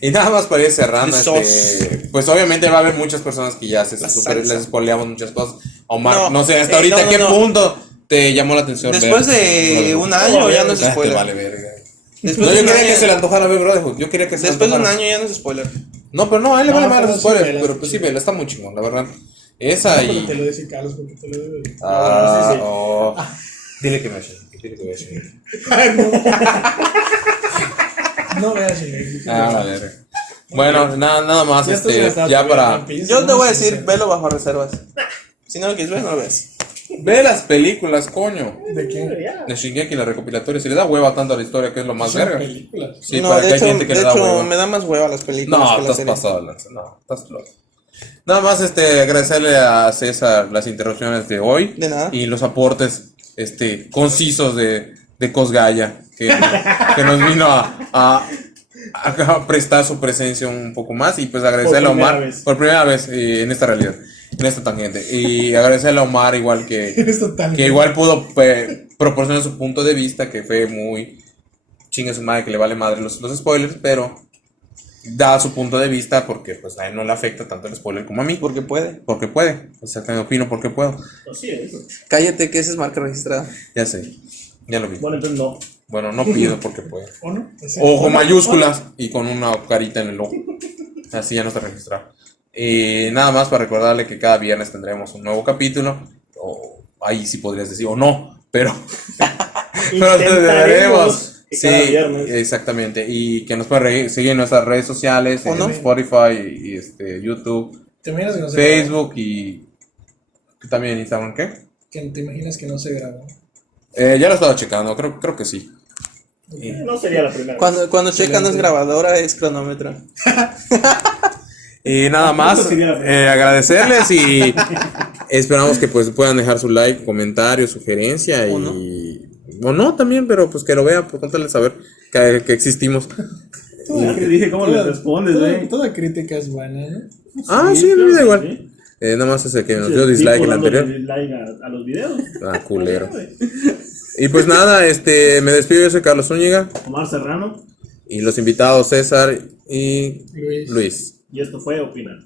Y nada más para ir cerrando, The sauce. pues obviamente va a haber muchas personas que ya La salsa. les spoileamos muchas cosas. Omar, No, no sé, hasta ahorita no, ¿qué no. punto te llamó la atención? Después de un año ya no es Te spoiler. vale verga. Después No, de yo un quería que año- se le antojara ver Brotherhood. Yo quería que se le Después de un antojara. año ya no es spoiler. No, pero no, a él le No, vale más pero los sí, spoilers. vela, Pero pues sí, sí. vela, está muy chingón, la verdad. Esa No, pero te y. lo dice Carlos porque te lo digo. Ah, sí, sí. oh. Dile que me eche. Dile que me eche. No veas el Ah, la verga. Bueno, nada más, Ya estás gastado ya tu para. vida en pis, Yo te ¿no? voy a Sí, decir, sí. velo bajo reservas. Si no lo quieres ver, no lo ves. Ve las películas, coño. ¿De quién? Ya. De Shingeki, la recopilatoria. Si le da hueva tanto a la historia, que es lo más Son verga. películas. Sí, no, para de que hay hecho, gente que de le da hecho hueva. me da más hueva las películas No, que la estás serie. pasado de lanza. No, estás loco. Nada más agradecerle a César las interrupciones de hoy. De nada. Y los aportes concisos de Cosgaya, que nos vino a prestar su presencia un poco más. Y pues agradecerle a Por primera Omar vez. por primera vez en esta realidad, en esta tangente. Y agradecerle a Omar igual Es total. que igual pudo proporcionar su punto de vista, que fue muy chingue su madre, que le vale madre los spoilers, pero da su punto de vista porque pues a él no le afecta tanto el spoiler como a mí, Porque puede. porque puede, exactamente, opino porque puedo, Así es. Cállate, que esa es marca registrada. ya sé, ya lo vi. Bueno, entonces no. Bueno, no pido porque puedo. ¿O no? Sí. Ojo mayúsculas y con una carita en el ojo, así ya no está registrado. Nada más para recordarle que cada viernes tendremos un nuevo capítulo, o ahí sí podrías decir, o no, pero pero te daremos. que Sí, cada viernes. exactamente. Y que nos pueden seguir en nuestras redes sociales, ¿O en no? Spotify, y YouTube, ¿Te imaginas que no se Facebook y también Instagram, ¿qué? ¿Te imaginas que no se grabó? Ya lo estaba checando, creo que sí. No sería la primera. Cuando checan no es grabadora, es cronómetro. Y nada más, agradecerles y esperamos que pues puedan dejar su like, comentario, sugerencia ¿O no? o no también, pero pues que lo vean, por contarles saber que existimos. Que dije, ¿cómo le respondes, güey? Toda crítica es buena, ¿no? Ah, sí, no me da igual. Sí. Nada más es el que nos dio dislike el anterior. Dislike a los videos. Ah, culero. Y pues nada, me despido, yo soy Carlos Zúñiga Omar Serrano. y los invitados César y Luis. Luis. Y esto fue Opinar.